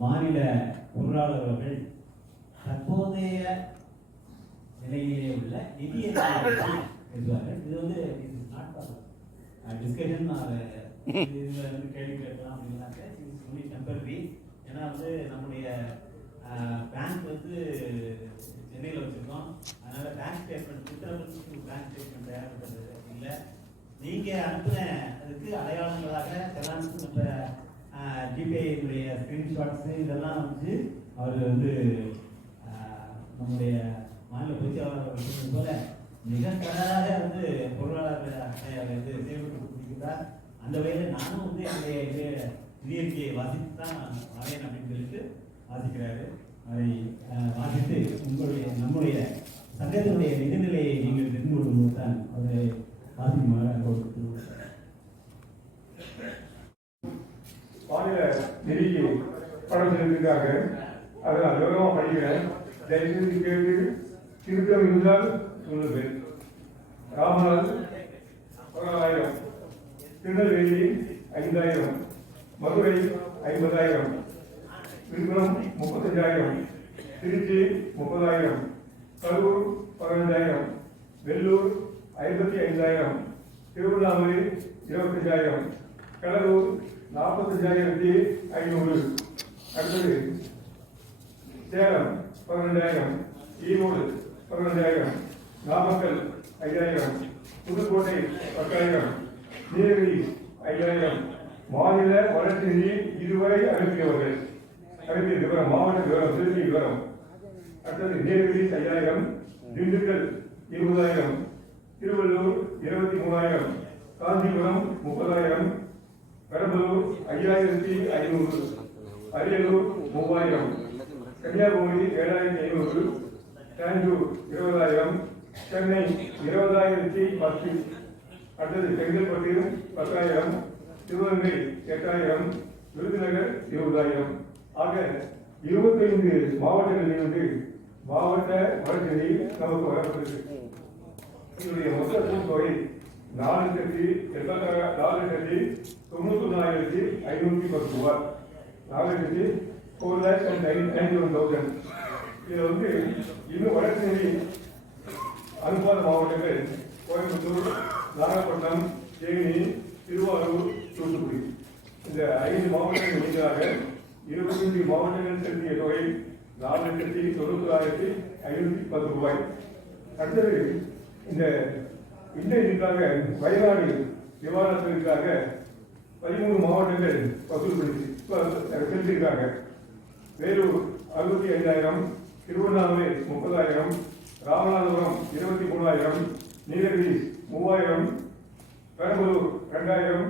மாநில பொருளாளர் அவர்கள் தற்போதைய நிலையிலே உள்ள நிதியை பேசுவார்கள். இது வந்து டிஸ்கஷன் இதில் வந்து கேள்வி கேட்கலாம் அப்படின்னாக்க இட்ஸ் ஒன்லி டெம்பரரி. ஏன்னா வந்து நம்முடைய பேங்க் வந்து சென்னையில் வச்சுருக்கோம். அதனால் பேங்க் ஸ்டேட்மெண்ட் சித்திரப்பட்டு பேங்க் ஸ்டேட்மெண்ட் தயார் பண்ணுறது இல்லை. நீங்கள் அனுப்பின அதுக்கு அடையாளங்களாக செலான்ஸ் மற்ற ஜிபேயுடைய ஸ்க்ரீன்ஷாட்ஸு இதெல்லாம் வந்து அவர் வந்து நம்முடைய மாநில பொதுச்செயலாளர் சொன்னது போல மிக கனராக வந்து பொருளாதார வந்து செயல்பட்டு கொடுக்கிறார். அந்த வகையில் நானும் வந்து என்னுடைய நிதியறிக்கையை வாசித்து தான் வரேன் அப்படின்னு சொல்லிட்டு வாசிக்கிறாரு. அதை வாசித்து நம்முடைய சங்கத்தினுடைய நிதிநிலையை நீங்கள் தெரிந்து கொள்ளும்போது தான் அதை வாசிக்குமாறு மாநில நிதிக்கு பணம் செலுத்திருக்காங்க. அதை நான் விவரமாக படிக்கிறேன். தயவுசெய்து கேட்டு திருத்தம் இருந்தால் சொல்லுங்கள். ராமநாத் 16,000, திருநெல்வேலி 5,000, மதுரை 50,000, விழுப்புரம் 35,000, திருச்சி 30,000, கரூர் 15,000, வெள்ளூர் 55,000, திருவண்ணாமலை 25,000, கடலூர் 45,500. அடுத்தது சேலம் 12,000, ஈரோடு 12,000, நாமக்கல் 5,000, புதுக்கோட்டை 10,000, நீலகிரி 5,000. மாநில வளர்ச்சி நிதி இதுவரை அனுப்பிய விவரம், மாவட்ட விவரம், திருச்சி விவரம். அடுத்தது நீலகிரி 5,000, திண்டுக்கல் 20,000, திருவள்ளூர் 23,000, காஞ்சிபுரம் 30,000, பெரம்பலூர் 5,500, அரியலூர் 3,000, கன்னியாகுமரி 7,500, தஞ்சூர் 20,000, சென்னை 20,010. அடுத்தது செங்கல்பட்டு 10,000, சிவகங்கை 8,000, விருதுநகர் 20,000. ஆக 25 மாவட்டங்களிலிருந்து மாவட்ட வளர்ச்சி நமக்கு வரப்பட்டது. இதனுடைய மொத்த கூட்டுத்தொகை 4,91,510 ரூபாய். 4,04,91,000. இதில் வந்து இன்னும் வளர்ச்சி நிதி அனுப்பாத மாவட்டங்கள் கோயம்புத்தூர், நாகப்பட்டினம், தேனி, திருவாரூர், தூத்துக்குடி. இந்த 5 மாவட்டங்கள் இணைந்ததாக 25 மாவட்டங்கள் செலுத்திய தொகை 4,91,510 ரூபாய். அடுத்தது இந்த இதுக்காக வயநாடு நிவாரணத்திற்காக 13 மாவட்டங்கள் வசூல் செலுத்தியிருக்காங்க. வேலூர் 65,000, திருவண்ணாமலை 30,000, ராமநாதபுரம் 23,000, நீலகிரி 3,000, பெரம்பலூர் 2,000,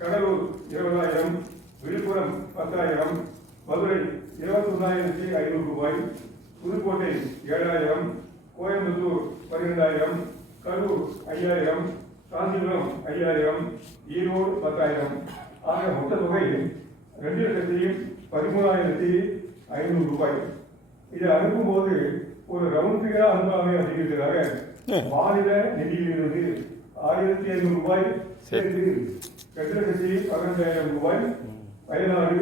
கடலூர் 20,000, விழுப்புரம் 10,000, மதுரை 21,500 ரூபாய், புதுக்கோட்டை 7,000, கோயம்புத்தூர் 12,000, கரூர் 5,000, காஞ்சிபுரம் 5,000, ஈரோடு 10,000. ஆக மொத்த தொகை 2,13,500 ரூபாய். இதை அனுப்பும்போது ஒரு ரவுண்ட் ஃபிகரா அனுப்பாமே அப்படிங்கிறதுக்காக மாநில நிதியிலிருந்து 1,500 ரூபாய் சேர்த்து 2,15,000 ரூபாய் வயநாடு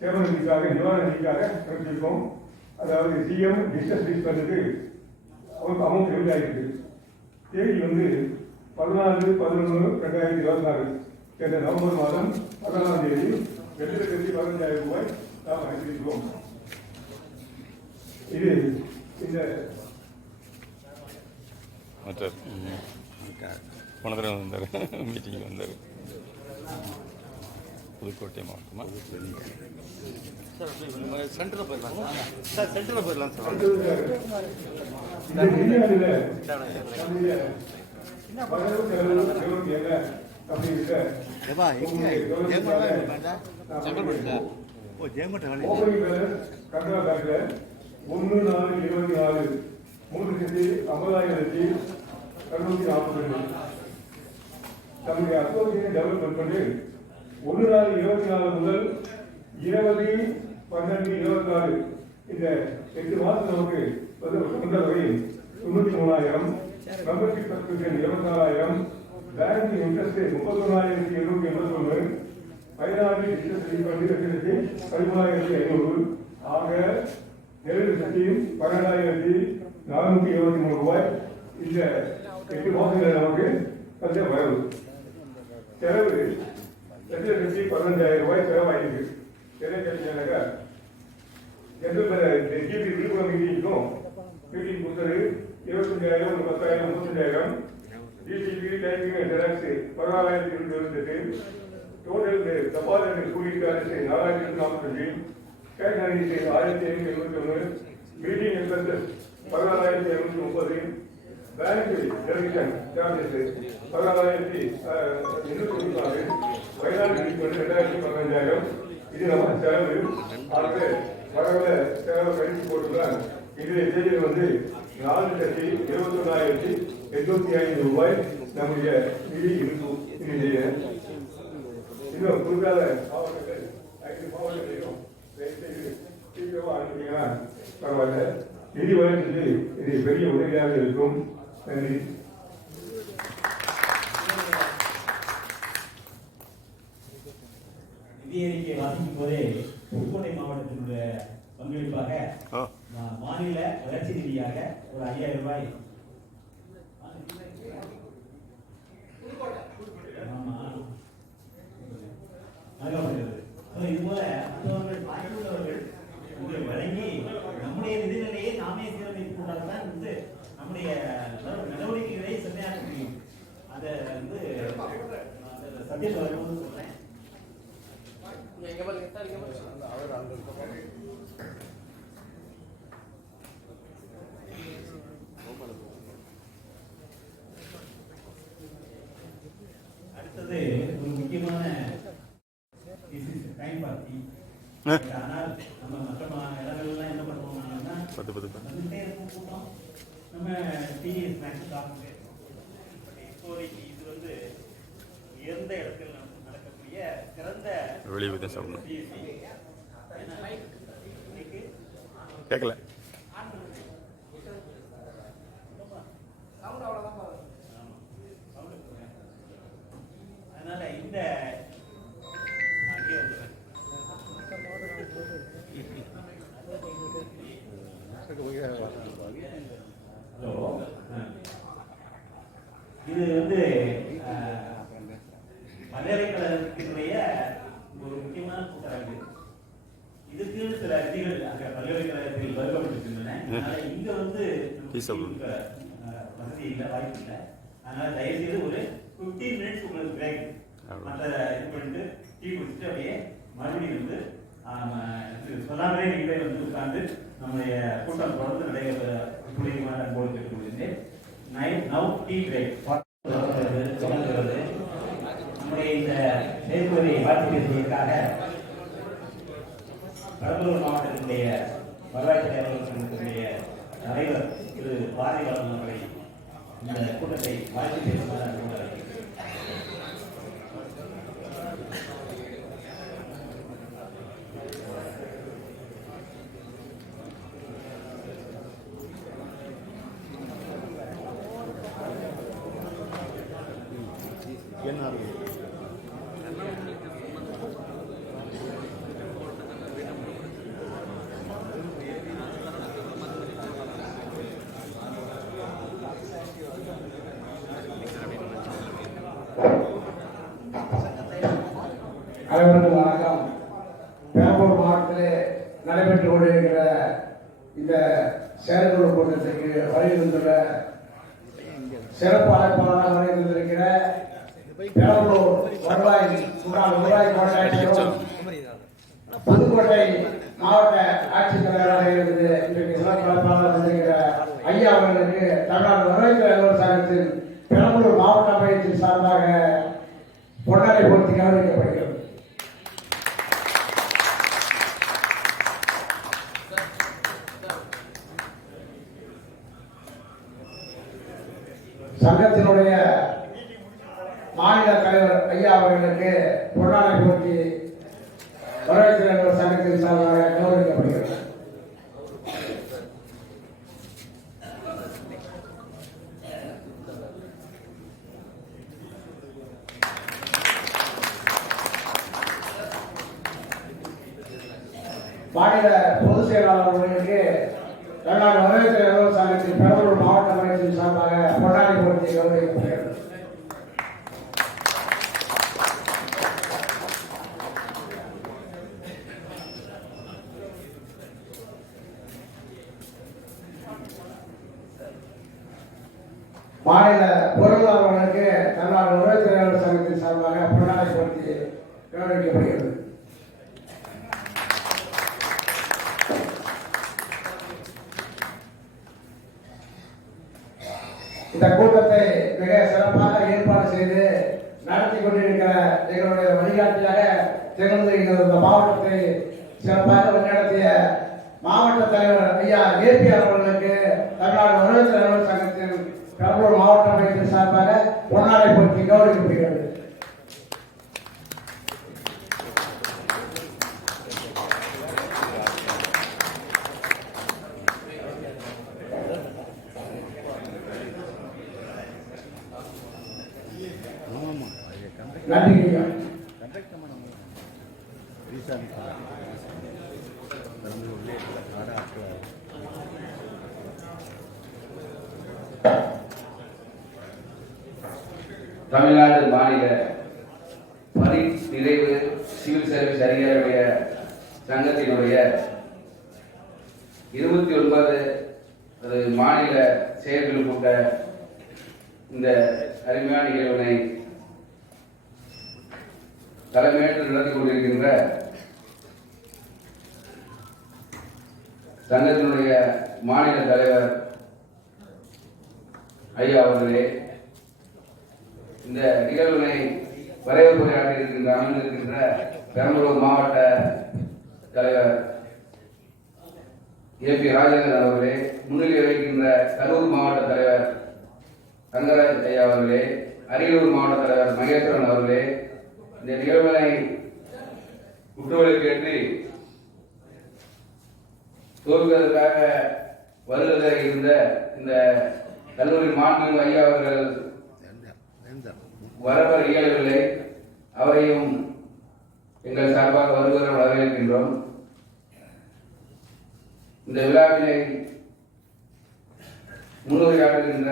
சேவை நிதிக்காக, நிவாரண நிதிக்காக அனுப்பிச்சிருக்கோம். அதாவது சிஎம் டிஸ்கஸ் பண்ணது அவருக்கு அமௌண்ட் வெளியாகிருக்கு. தேதி வந்து 14/11/2024 சென்ற நவம்பர் மாதம் 14ஆம் தேதி 2,15,000 ரூபாய் நாம் அனுப்பியிருக்கிறோம். இது இந்த போன தடவை வந்தார், மீட்டிங் வந்தார். புதுக்கோட்டை மாவட்டமா சென்டரில் போயிடலாம் சார், சென்டரில் போயிடலாம் சார். ஒன்று 4/24 3,50,240. தன்னுடைய அசோசியேஷனை டெவலப்மெண்ட் பண்ணி 1/4/24 முதல் 20/12/24 இந்த 8 மாதம் நமக்கு சொந்த தொகை 93,000, மெம்பர்ஷிப் சப்ஸ்கிரிப்ஷன் 24,000, பேங்க் இன்ட்ரெஸ்ட் 31,781, 16 13,500 ஆக 7,12,423 ரூபாய் இந்த 8 மாதங்கள் நமக்கு அந்த வரவு. செலவு 2,15,000 ரூபாய் செலவாயிருக்கு. என்ன கேட்டீங்கன்னாக்கா ஜிபி விழுப்புரம் மீட்டிங்கும் மீட்டிங் கொடுத்தது 25,000 10,000 35,000 டிசிபி டைப்பிங் ஜெராக்ஸ் 14,228 டோட்டல் தபால் கூலி சார்ஜ் 4,045 கேஷ் அரிசி 1,571 meeting expenses 14,230 bank television charges 14,296 Wayanad 2,15,000 இது நம்ம செலவு. ஆகவே வரவுல செலவு கழித்து போட்டுதான் இன்றைய தேதியில் 4,71,805 ரூபாய் நம்முடைய நிதி இருக்கும். இன்னும் குறுக்கால மாவட்டங்கள் 5 மாவட்டங்களிலும் சீக்கிரமா அனுப்பினீங்கன்னா பரவாயில்ல. நிதி வழங்குவது இது பெரிய உதவியாக இருக்கும். நன்றி. நிதி அறிக்கை வாசிக்கும் போதே புதுக்கோட்டை மாவட்டத்தினுடைய பங்களிப்பாக மாநில வளர்ச்சி நிதியாக ஒரு 5,000 ரூபாய் இது போல மற்றவர்கள் வாய்ப்புள்ளவர்கள் வழங்கி நம்முடைய நிதிநிலையை நாமே சீரமைத்துக் கொண்டால்தான் நம்முடைய நடவடிக்கைகளை செம்மையாக்க முடியும். அதை சத்தியம் வரும்போது சொல்றேன். அடுத்தது ஒரு முக்கியமான டைம் பார்ட்டி. ஆனால் நம்ம மற்ற இடங்கள்லாம் என்ன பண்ணுவோம்னா கூட்டம் நம்ம டீ ஸ்நாக்ஸ் சாப்பிட்டு இப்போதைக்கு இது உயர்ந்த இடத்தில் நடக்கக்கூடிய சிறந்த வெளியே சாப்பிடணும். கேட்கல. அதனால இந்த இது பல்கலைக்கழகத்தினுடைய ஒரு முக்கியமான கூட்டரங்கு. இதுக்கு சில விதிகள் அங்க பல்கலைக்கழகத்தில் வகுக்கப்பட்டிருக்கின்றன. அதனால இங்க வசதி இல்லை, வாய்ப்பு இல்லை. அதனால தயவுசெய்து ஒரு 15 மினிட்ஸ் உங்களுக்கு பிரேக் மற்ற இது பண்ணிட்டு டீ குடிச்சுட்டு அப்படியே மறுபடியும் சொல்லாமலே நீங்களே உட்கார்ந்து நம்முடைய கூட்டம் தொடர்ந்து நடைபெற புள்ளிகமான போது கேட்டுக்கொள்கிறேன். Now tea break. நம்முடைய இந்த செயல்முறையை வாழ்த்து பேசுவதற்காக கடலூர் மாவட்டத்தினுடைய வருவாய் தலைவர்களுடைய தலைவர் திரு பாரதிவாளன் அவர்களை இந்த கூட்டத்தை வாழ்த்து பேசுமாறு அனுப்புகிறார். அனைவருக்கும் வணக்கம். பெரம்பலூர் மாவட்டத்திலே நடைபெற்று கொண்டிருக்கிற இந்த செயற்குழு கூட்டத்திற்கு வருகின்ற சிறப்பு அழைப்பாளராக வருகின்ற பெரம்பலூர் வருவாய் முன்னாள் வருவாய் கோட்டாட்சியரும் புதுக்கோட்டை மாவட்ட ஆட்சித்தலைவராக இருந்து இன்றைக்கு சிறப்பு அழைப்பாளராக வந்திருக்கிற ஐயா அவர்களுக்கு தமிழ்நாடு வருவாய்த்துறை அலுவலர் சங்கத்தில் பெரம்பலூர் மாவட்ட அமைச்சர் சார்பாக பொன்னாடை போர்த்தி கௌரவிக்கப்படுகிறது. சங்கத்தினுடைய மாநில தலைவர் ஐயா அவர்களுக்கு பொன்னாடை போர்த்தி வருவாய்த்துறை சங்கத்தின் சார்பாக கௌரவிக்கப்படுகிறது. மாநில பொதுச் செயலாளர் அவர்களுக்கு தமிழ்நாடு வரவேற்பு இளைஞர் சங்கத்தின் பெரம்பலூர் மாவட்ட அமைப்பின் சார்பாக பொன்னாடை போட்டி கௌரவிக்கப்படுகிறது. மாநில பொருளாளர் அவர்களுக்கு தமிழ்நாடு வரவேற்பு இளைஞர் சங்கத்தின் சார்பாக பொன்னாடை போட்டி கௌரவிக்கப்படுகிறது. இந்த கூட்டத்தை மிக சிறப்பாக ஏற்பாடு செய்து நடத்தி கொண்டிருக்கிற எங்களுடைய வழிகாட்டியாக திகழ்ந்து இந்த மாவட்டத்தை சிறப்பாக வழிநடத்திய மாவட்ட தலைவர் ஐயா ஏபிஆர் அவர்களுக்கு தமிழ்நாடு வரவேற்பு இளைஞர் சங்கத்தின் பெரம்பலூர் மாவட்ட அமைப்பின் சார்பாக பொன்னாடை போட்டி கௌரவிக்கப்படுகிறது. நன்றி. தமிழ்நாடு மாநில பணி நிறைவு சிவில் சர்வீஸ் அதிகாரியுடைய சங்கத்தினுடைய 29 மாநில செயற்குழு கூட்ட இந்த அருமையான நிகழ்வினை தலைமையேற்று நடத்தி கொண்டிருக்கின்ற சங்கத்தினுடைய மாநில தலைவர் ஐயா அவர்களே, இந்த நிகழ்வினை வரவேற்புரையாற்றிருக்கின்ற அமைந்திருக்கின்ற பெரம்பலூர் மாவட்ட தலைவர் ஏபி ராஜேந்திரன் அவர்களே, முன்னிலை வகிக்கின்ற கரூர் மாவட்ட தலைவர் தங்கராஜ் ஐயா அவர்களே, அரியலூர் மாவட்ட தலைவர் மகேஸ்வரன் அவர்களே, இந்த நிகழ்வினை குற்றவாளிக்கு தோல்வதற்காக வருவதாக இருந்த இந்த கல்லூரி மாண்புமிகு ஐயா அவர்கள் வரவர இயலவில்லை. அவரையும் எங்கள் சார்பாக வருவதை வரவேற்கின்றோம். இந்த விழாவினை முன்னுரையாற்றுகின்ற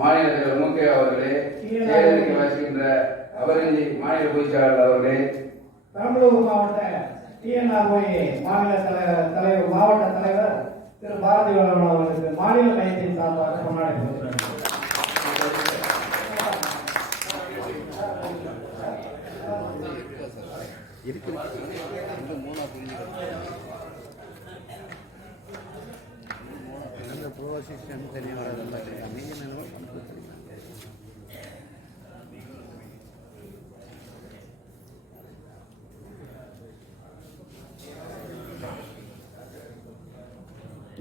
மாநில தலைவர் முகே அவர்களே, தேர்தலுக்கு வாசிக்கின்ற அவரஞ்சி மாநில பொதுச்செயலாளர் அவர்களே, பெரம்பலூர் மாவட்ட டிஎன்ஆர்ஒய் மாநில தலைவர் மாவட்ட தலைவர் திரு பாரதி வளவன் அவர்களுக்கு மாநில மையத்தின் சார்பாக கொண்டாடி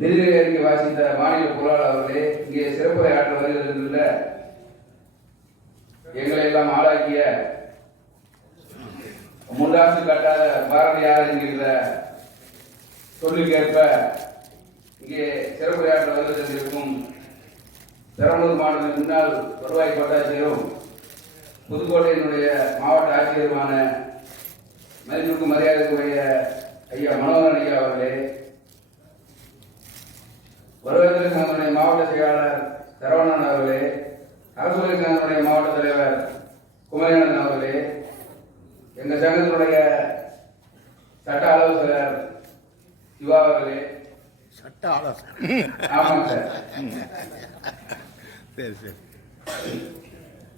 நிதிநிலை அறிக்கை வாசித்த மாநில பொருளாளர் அவர்களே, இங்கே சிறப்புரை ஆற்ற வருகின்ற எங்களை எல்லாம் ஆளாக்கிய முண்டாசு கட்டாத பாரதியார் என்கின்ற சொல்லுக்கேற்ப இங்கே சிறப்புரையாற்ற வருவதற்கும் பெரம்பலூர் மாவட்ட முன்னாள் வருவாய் கோட்டாட்சியரும் புதுக்கோட்டையினுடைய மாவட்ட ஆட்சியருமான மதிப்புக்கும் மரியாதைக்குரிய ஐயா மனோகரன் ஐயா அவர்களே, வருவாய்த்துறை சங்கத்தினுடைய மாவட்ட செயலாளர் சரவணன் அவர்களே, அரசுத்துறை சங்கத்தினுடைய மாவட்ட தலைவர் குமரேனன் அவர்களே, எங்கள் சங்கத்தினுடைய சட்ட ஆலோசகர் சிவா அவர்களே, சட்ட ஆலோசனை ஆமாங்க சார், சரி சரி,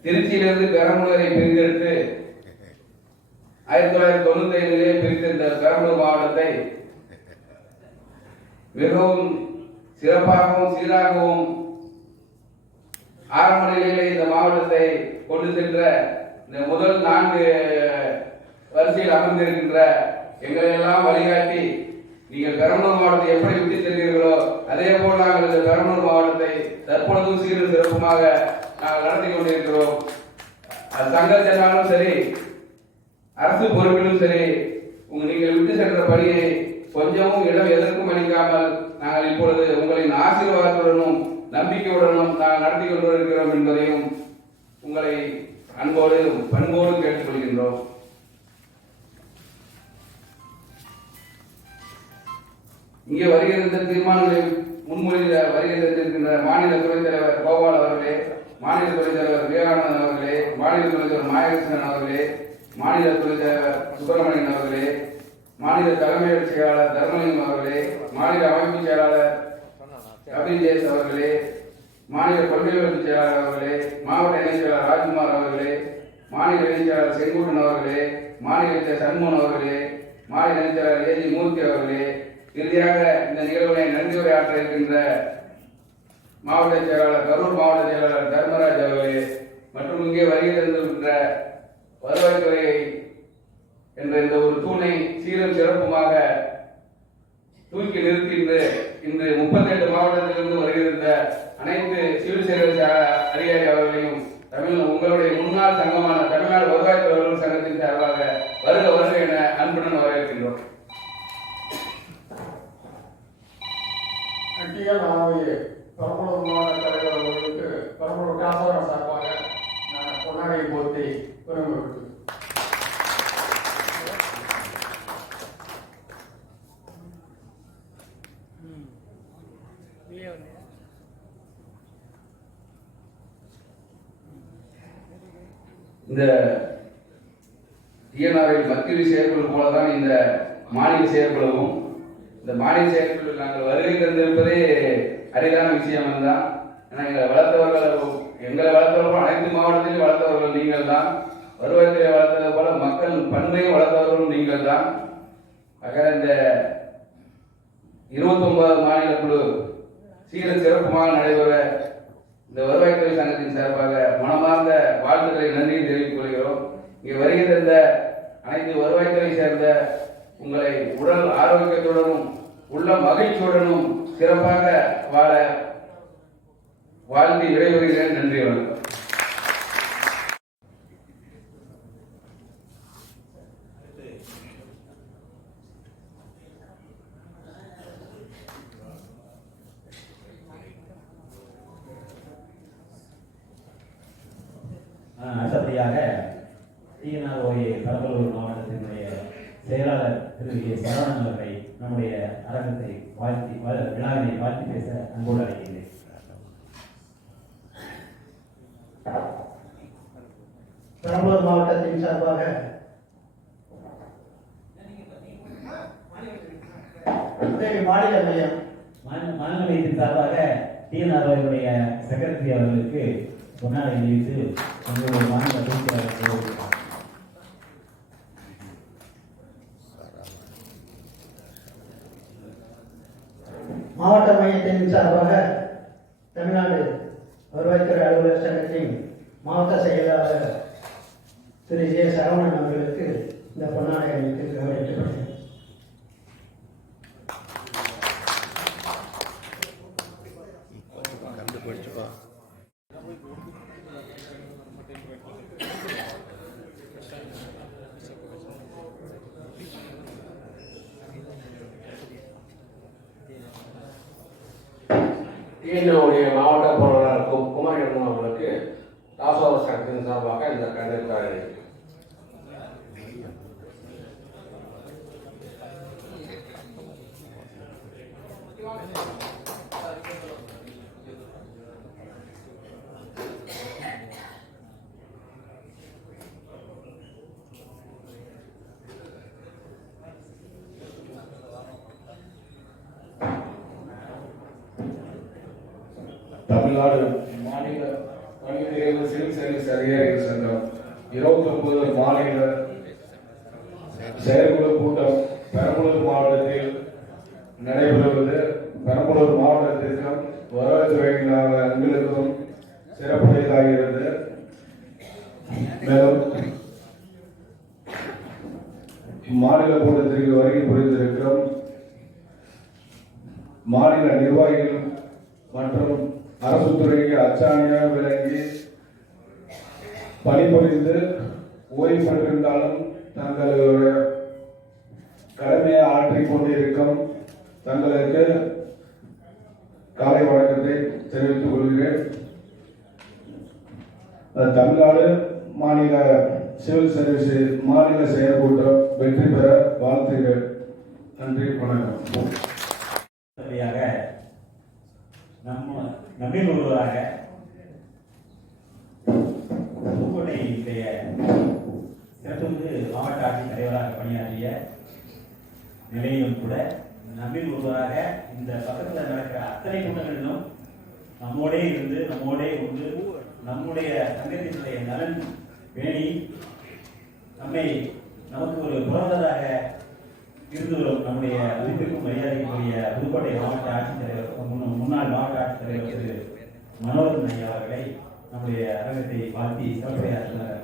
திருச்சியிலிருந்து பெரம்பலூரை பிரித்தெடுத்து 1995 பிரித்த இந்த பெரம்பலூர் மாவட்டத்தை மிகவும் சிறப்பாகவும் சீராகவும் ஆரம்ப நிலையிலே இந்த மாவட்டத்தை கொண்டு சென்ற இந்த முதல் 4 வரிசையில் அமர்ந்திருக்கின்ற எங்களை எல்லாம் வழிகாட்டி நீங்கள் பெரம்பலூர் மாவட்டத்தை எப்படி விட்டு செல்கிறீர்களோ அதே போல் நாங்கள் இந்த பெரம்பலூர் மாவட்டத்தை தற்பொழுதும் சீரும் சிறப்புமாக நாங்கள் நடத்தி கொண்டிருக்கிறோம். அது சங்கத்தினாலும் சரி, அரசு பொறுப்பிலும் சரி, நீங்கள் விட்டு சென்ற பணியை கொஞ்சமும் இடம் எதற்கும் அளிக்காமல் நாங்கள் இப்பொழுது உங்களின் ஆசீர்வாதத்துடனும் நம்பிக்கையுடனும் நாங்கள் நடத்தி கொண்டிருக்கிறோம் என்பதையும் உங்களை அன்போடு பண்போடு கேட்டுக்கொள்கின்றோம். இங்கே வருகிற தீர்மானங்களை முன்மொழிந்த வருகின்ற மாநில துணைத் தலைவர் கோபால் அவர்களே, மாநில துணைத் தலைவர் விவேகானந்தன் அவர்களே, மாநில துணைத் தலைவர் மாயகிருஷ்ணன் அவர்களே, மாநில துணைத் தலைவர் சுப்பிரமணியன் அவர்களே, மாநில தலைமை செயலாளர் தர்மலிங்கம் அவர்களே, மாநில அமைப்பு செயலாளர் கபில்ஜேஸ் அவர்களே, மாநில கொள்கை வளர்ச்சி செயலாளர் அவர்களே, மாவட்ட இணைச் செயலாளர் ராஜ்குமார் அவர்களே, மாநில இணைச் செயலாளர் செங்கோட்டன் அவர்களே, மாநில இணைச் சண்முகன் அவர்களே, மாநில இணைச் செயலாளர் ஏஜி மூர்த்தி அவர்களே, இறுதியாக இந்த நிகழ்வுகளை நன்றியுரையாற்ற இருக்கின்ற மாவட்ட செயலாளர் கரூர் மாவட்ட செயலாளர் தர்மராஜ் அவர்களே மற்றும் இங்கே வருகை தந்திருக்கின்ற வருவாய்த்துறை என்ற இந்த ஒரு தூணை சீரும் சிறப்புமாக தூக்கி நிறுத்தின்று இன்று 38 மாவட்டத்திலிருந்து வருகின்ற அனைத்து சிவில் சர்வீஸ் அதிகாரி அவர்களையும் உங்களுடைய முன்னாள் சங்கமான தமிழ்நாடு வருவாய்த்துறை சங்கத்தின் சார்பாக வருக வருக என அன்புடன் வரவேற்கின்றோம். பெரம்பலூர் மாவட்ட தலைவர் அவர்களுக்கு பெரம்பலூர் காசாரம் சார்பாக நான் பொன்னாடை போர்த்தி விரும்புகிறேன். இந்த டிஎன்ஆரில் மத்திய செயற்குழு போலதான் இந்த மாநில செயற்குழுவும். இந்த மாநில செயற்குழு நாங்கள் வருகை தந்திருப்பதே அரிதான விஷயம் தான். ஏன்னா எங்களை வளர்த்தவர்கள் அனைத்து மாவட்டத்திலும் வளர்த்தவர்கள் நீங்கள் தான். வருவாய்த்துறை வளர்த்தது போல மக்கள் பண்பையும் வளர்த்தவர்களும் நீங்கள் தான். ஆக இந்த 29 மாநில குழு சீர சிறப்புமாக நடைபெற இந்த வருவாய்த்துறை சங்கத்தின் சார்பாக மனமார்ந்த வாழ்த்துக்களை நன்றியை தெரிவித்துக் கொள்கிறோம். இங்கே வருகிற இந்த அனைத்து வருவாய்த்துறை சேர்ந்த உங்களை உடல் ஆரோக்கியத்துடனும் உள்ள மகிழ்ச்சியுடனும் சிறப்பாக வாழ வாழ்த்தி விடைபெறுகிறேன். நன்றி, வணக்கம். அடுத்தபடியாக டிஎன்ஆர்ஓஏ பெரம்பலூர் மாவட்டத்தினுடைய செயலாளர் திரு ஏ. சரவணன் அவர்களை நம்முடைய அரங்கத்தை விழாவினை வாழ்த்தி பேச அன்போடு அழைக்கின்றேன். பெரம்பலூர் மாவட்டத்தின் சார்பாக மாநில மையத்தின் சார்பாக டிஎன்ஆர்ஓடைய செக்ரட்டரி அவர்களுக்கு பொன்னாடை அணிவித்து உங்களுடைய மாநில அமைச்சர் மாவட்ட மையத்தின் சார்பாக தமிழ்நாடு வருவாய்த்துறை அலுவலர் சங்கத்தின் மாவட்ட செயலாளர் திரு ஜே. சரவணன் அவர்களுக்கு இந்த பொன்னாடை அணிவித்து கௌரவிக்கப்படுகிறது. டிஎன்ஓடைய மாவட்ட பொருளாளர் குமாரிடம் அவர்களுக்கு தாசோக சங்கத்தின் சார்பாக இந்த கண்டிப்பாக தமிழ்நாடு மாநில பணிநிறைவு சிவில் சர்வீஸ் அதிகாரிகள் சங்கம் 29 மாநில செயற்குழு கூட்டம் பெரம்பலூர் மாவட்டத்தில் நடைபெறுவது பெரம்பலூர் மாவட்டத்திற்கும் வருவாய்த்துறையினர் அன்பிற்கும் சிறப்புடையதாகிறது. மேலும் மாநில கூட்டத்திற்கு வருகை புரிந்திருக்கும் மாநில நிர்வாகிகள் மற்றும் அரசு துறைக்கு அச்சாணியாக விளங்கி பணிபுரிந்து ஓய்வு பெற்றிருந்தாலும் தங்களுடைய கடமையை ஆற்றிக் கொண்டிருக்கும் தங்களுக்கு காலை வணக்கத்தை தெரிவித்துக் கொள்கிறேன். தமிழ்நாடு மாநில சிவில் சர்வீஸ் மாநில செயற்கூட்டம் வெற்றி பெற வாழ்த்துகிறேன். நன்றி, வணக்கம். நம்மில் ஒருவராக புதுக்கோட்டையினுடைய சிறப்பு மாவட்ட ஆட்சித் தலைவராக பணியாற்றிய நிலையிலும் கூட நம்மில் ஒருவராக இந்த பக்கத்தில் நடக்கிற அத்தனை கூட்டங்களிலும் நம்மோடே இருந்து நம்மோடே கொண்டு நம்முடைய சங்கத்தினுடைய நலன் பேணி நமக்கு ஒரு பிறந்ததாக இருந்து வரும் நம்முடைய மதிப்பிற்கும் மரியாதைக்குரிய புதுக்கோட்டை மாவட்ட ஆட்சித்தலைவர் முன்னாள் மாவட்ட ஆட்சித்தலைவர் திரு மனோரஞ்சன் ஐயா அவர்களை நம்முடைய அரங்கத்தை வாழ்த்தி சிறப்புரையாற்றினார்.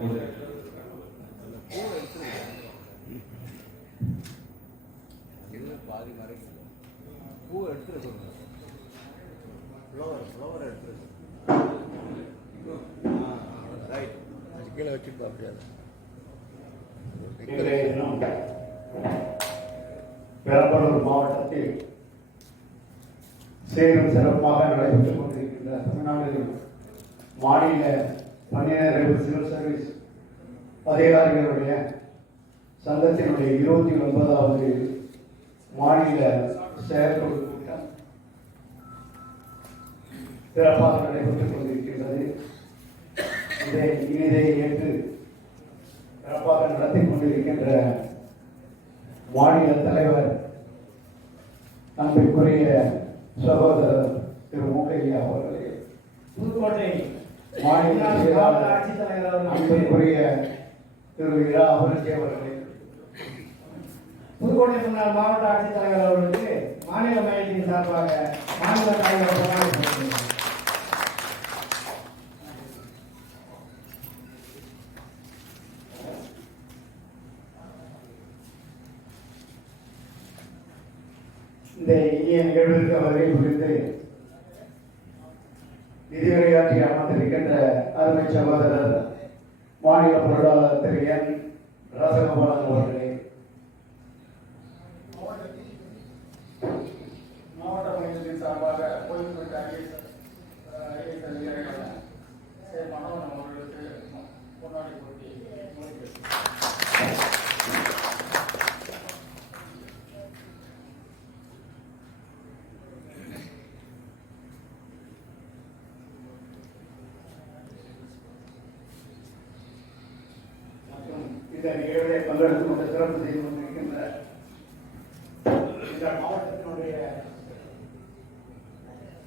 கீழே வச்சுட்டு அப்படியாது பெரம்பலூர் மாவட்டத்தில் சேரும் சிறப்பாக நடைபெற்றுக் கொண்டிருக்கின்ற தமிழ்நாடு மாநில பணியாளர் சிவில் சர்வீஸ் அதிகாரிகளுடைய சங்கத்தினுடைய 29வது மாநில செயற்குழு கூட்டம் சிறப்பாக நடைபெற்றுக் கொண்டிருக்கின்றது. இதை ஏற்று சிறப்பாக நடத்தி கொண்டிருக்கின்ற மாநில தலைவர் அன்பிற்குரிய சகோதரர் திரு மூக்கையா அவர்களே, புதுக்கோட்டை மாநில செயலாளர் அன்பிற்குரிய திரு இரா அபர்ஜி அவர்களே, புதுக்கோட்டை முன்னாள் மாவட்ட ஆட்சித்தலைவர் அவர்களுக்கு மாநில மையத்தின் சார்பாக மாநில தலைவர் இந்த இனிய நிகழ்விற்கு வருகை புரிந்து நிதியுரையாற்றி அமர்ந்திருக்கின்ற அருமை சகோதரர் மாநில பொருளாளர் திரு என் ராசகோபாலன் அவர்களே, மாவட்ட மையத்தின் சார்பாக ஓய்வுபெற்ற ஐஏஎஸ் அதிகாரிகள் மனோகரன் அவர்களுக்கு பொன்னாடை போட்டி இந்த நிகழ்வை பங்கெடுத்து கொண்டு சிறப்பு செய்து கொண்டிருக்கின்ற இந்த மாவட்டத்தினுடைய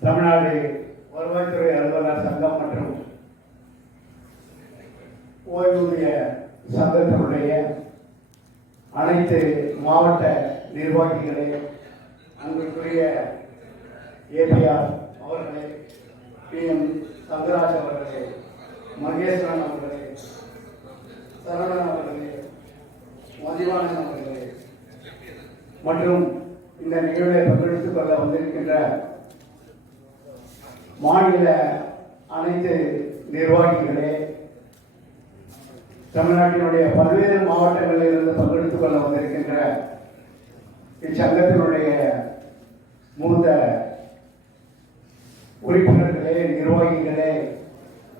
தமிழ்நாடு வருவாய்த்துறை அலுவலர் சங்கம் மற்றும் ஓய்வூதிய சங்கத்தினுடைய அனைத்து மாவட்ட நிர்வாகிகளே, அன்புக்குரிய ஏபிஆர் அவர்களே, PM தங்கராஜ் அவர்களே, மகேஸ்வரன் அவர்களே, சரவணன் அவர்களே, மதிவானன் அவர்களே மற்றும் இந்த நிகழ்வை பங்கெடுத்துக் கொள்ள வந்திருக்கின்ற மாநில அனைத்து நிர்வாகிகளே, தமிழ்நாட்டினுடைய பல்வேறு மாவட்டங்களில் இருந்து பங்கெடுத்துக் கொள்ள வந்திருக்கின்ற இச்சங்கத்தினுடைய மூத்த உறுப்பினர்களே, நிர்வாகிகளே,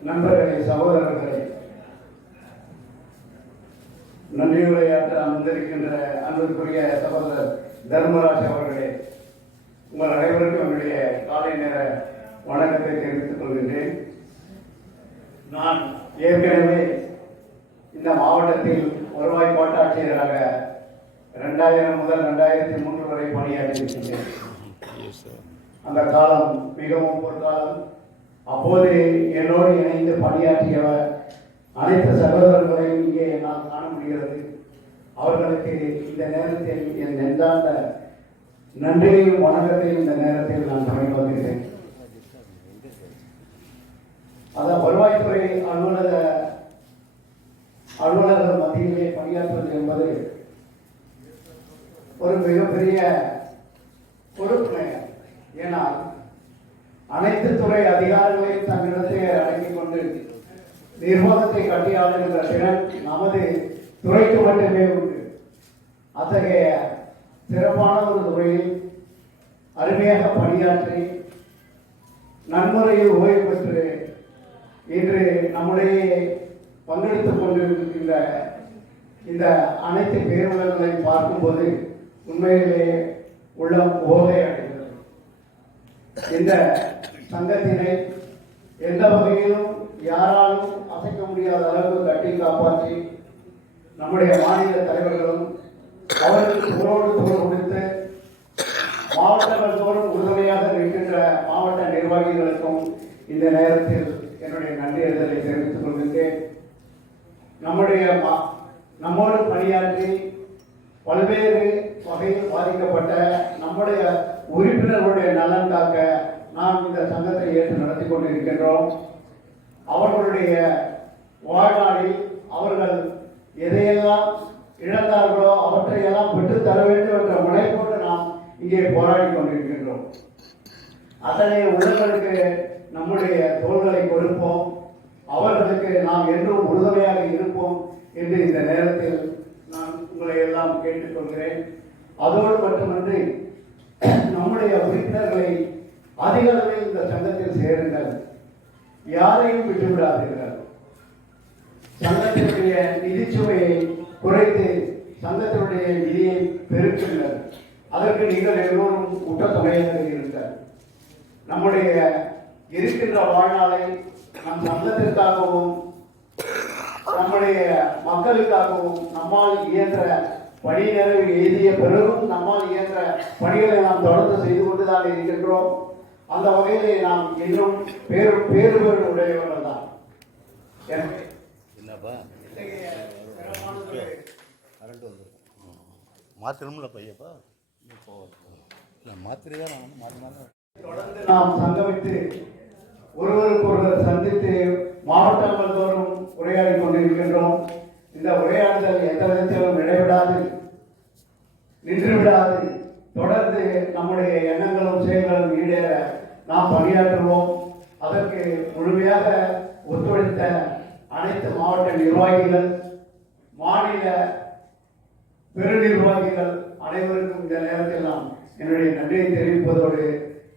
நண்பர்களே, சகோதரர்களே, நன்றியுரையாற்ற அமர்ந்திருக்கின்ற அன்புக்குரிய சகோதரர் தர்மராஜ் அவர்களே, உங்கள் அனைவருக்கும் என்னுடைய காலை நேர வணக்கத்தை தெரிவித்துக் கொள்கின்றேன். நான் ஏற்கனவே இந்த மாவட்டத்தில் வருவாய் கோட்டாட்சியராக 2000 முதல் 2003 வரை பணியாற்றியிருக்கின்றேன். அந்த காலம் மிகவும் ஒரு காலம். அப்போது என்னோடு இணைந்து பணியாற்றியவர் அனைத்து சகோதரர்களையும் இங்கே என்னால் காண முடிகிறது. அவர்களுக்கு இந்த நேரத்தில் என் நெஞ்சார்ந்த நன்றியையும் வணக்கத்தையும் இந்த நேரத்தில் நான் பணிவாக்குகிறேன். அதான் வருவாய்த்துறை அலுவலர்கள் மத்தியிலே பணியாற்றுவது என்பது ஒரு மிகப்பெரிய பொறுப்பு. ஏனால் அனைத்து துறை அதிகாரிகளையும் தன்னிடத்தை அடங்கிக் கொண்டு நிர்வாகத்தை கட்டியாளுகின்ற திறன் நமது துறைக்கு மட்டுமே உண்டு. அத்தகைய சிறப்பான ஒரு துறையில் அருமையாக பணியாற்றி நன்முறையில் ஓய்வு பெற்று இன்று நம்முடைய பங்கெடுத்துக் கொண்டிருக்கின்ற இந்த அனைத்து பேருலகங்களையும் பார்க்கும்போது உண்மையிலே உள்ளம் ஓகை அடைகிறது. இந்த சங்கத்தினை எந்த வகையிலும் யாராலும் அசைக்க முடியாத அளவுக்கு கட்டி காப்பாற்றி நம்முடைய மாநில தலைவர்களும் அவர்களுக்கு தோளோடு தோள் கொடுத்து மாவட்டங்கள் தோறும் உறுதுணையாக இருக்கின்ற மாவட்ட நிர்வாகிகளுக்கும் இந்த நேரத்தில் என்னுடைய நன்றியறிதலை தெரிவித்துக் கொள்கின்றேன். நம்மோடு பணியாற்றி பல்வேறு வகையில் பாதிக்கப்பட்ட நம்முடைய உறுப்பினர்களுடைய நலன் காக்க நாம் இந்த சங்கத்தை ஏற்று நடத்தி கொண்டிருக்கின்றோம். அவர்களுடைய வாழ்நாளில் அவர்கள் எதையெல்லாம் இழந்தார்களோ அவற்றையெல்லாம் பெற்றுத்தர வேண்டும் என்ற முனைப்போடு நாம் இங்கே போராடி கொண்டிருக்கின்றோம். அத்தகைய உள்ளங்களுக்கு நம்முடைய தோள்களை கொடுப்போம், அவர்களுக்கு நாம் என்றும் உறுதுணையாக இருப்போம் என்று இந்த நேரத்தில் நான் உங்களை எல்லாம் கேட்டுக்கொள்கிறேன். அதோடு மட்டுமன்றி நம்முடைய உறுப்பினர்களை அதிக அளவில் இந்த சங்கத்தில் சேருங்கள், யாரையும் விட்டுவிடாதீர்கள். சங்கத்தினுடைய நிதிச்சுமையை குறைத்து சங்கத்தினுடைய நிதியை பெருக்குங்கள். அதற்கு நீங்கள் எல்லோரும் ஊட்டத்தொகையாக இருங்கள். நம்முடைய இருக்கின்ற வாழ்நாளை நம் சங்கத்திற்காகவும் நம்முடைய மக்களுக்காகவும் நம்மால் இயன்ற பணி நிறைவு எழுதிய பிறகும் நம்மால் இயன்ற பணிகளை நாம் தொடர்ந்து செய்து கொண்டுதான் இருக்கின்றோம். அந்த வகையிலே நாம் இன்னும் பேரு உடையவர்கள் தான். என்னப்பா கரண்ட் வந்து மாத்திரமில்ல பையப்பா இல்லை மாத்திரை தான் நான் மாற்றினாலும் தொடர்ந்து நாம் சங்கமித்து ஒருவருக்கொருவர் சந்தித்து மாவட்டங்கள் தோறும் உரையாடி கொண்டிருக்கின்றோம். இந்த உரையாடுதல் எந்த விதத்திலும் இடைவிடாது, நின்றுவிடாது. தொடர்ந்து நம்முடைய எண்ணங்களும் செயல்களும் ஈடேற நாம் பணியாற்றுவோம். அதற்கு முழுமையாக ஒத்துழைத்த அனைத்து மாவட்ட நிர்வாகிகள், மாநில பெருநிர்வாகிகள் அனைவருக்கும் இந்த நேரத்தில் நாம் என்னுடைய நன்றியை தெரிவிப்பதோடு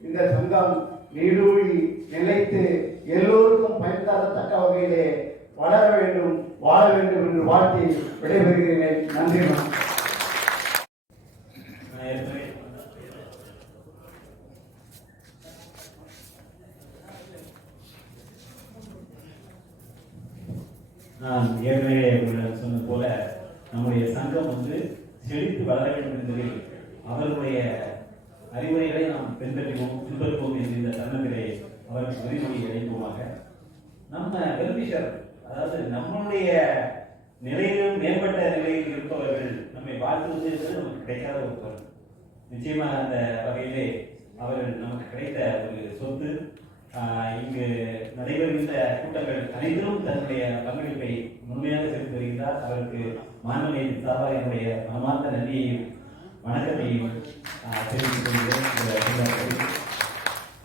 இந்த சங்கம் நீடூழி நிலைத்து எல்லோருக்கும் பயன் தரத்தக்க வகையிலே வளர வேண்டும், வாழ வேண்டும் என்று வாழ்த்தி விடைபெறுகிறேன். நன்றி. நான் ஏற்கனவே சொன்னது போல நம்முடைய சங்கம் வந்து செழித்து வளர வேண்டும் என்பதில் அவர்களுடைய அறிவுரைகளை நாம் பின்பற்றுவோம் என்று இந்த தருணத்திலே அவருக்கு உறுதிமொழி அளிப்போமாக. நம்ம வெல்விஷர், அதாவது நம்மளுடைய நிலையிலும் மேம்பட்ட நிலையில் இருப்பவர்கள் நம்மை வாழ்த்துவது என்பது நமக்கு கிடைக்காத ஒரு பொருள். நிச்சயமாக அந்த வகையிலே அவர்கள் நமக்கு கிடைத்த ஒரு சொத்து. இங்கு நடைபெறுகின்ற கூட்டங்கள் அனைத்திலும் தன்னுடைய பங்களிப்பை முழுமையாக செலுத்தி வருகின்றார். அவருக்கு மாணவர்களின் சார்பாக என்னுடைய மனமார்ந்த நன்றியையும் வணக்கத்தையும் தெரிவித்துக் கொள்கிறேன்.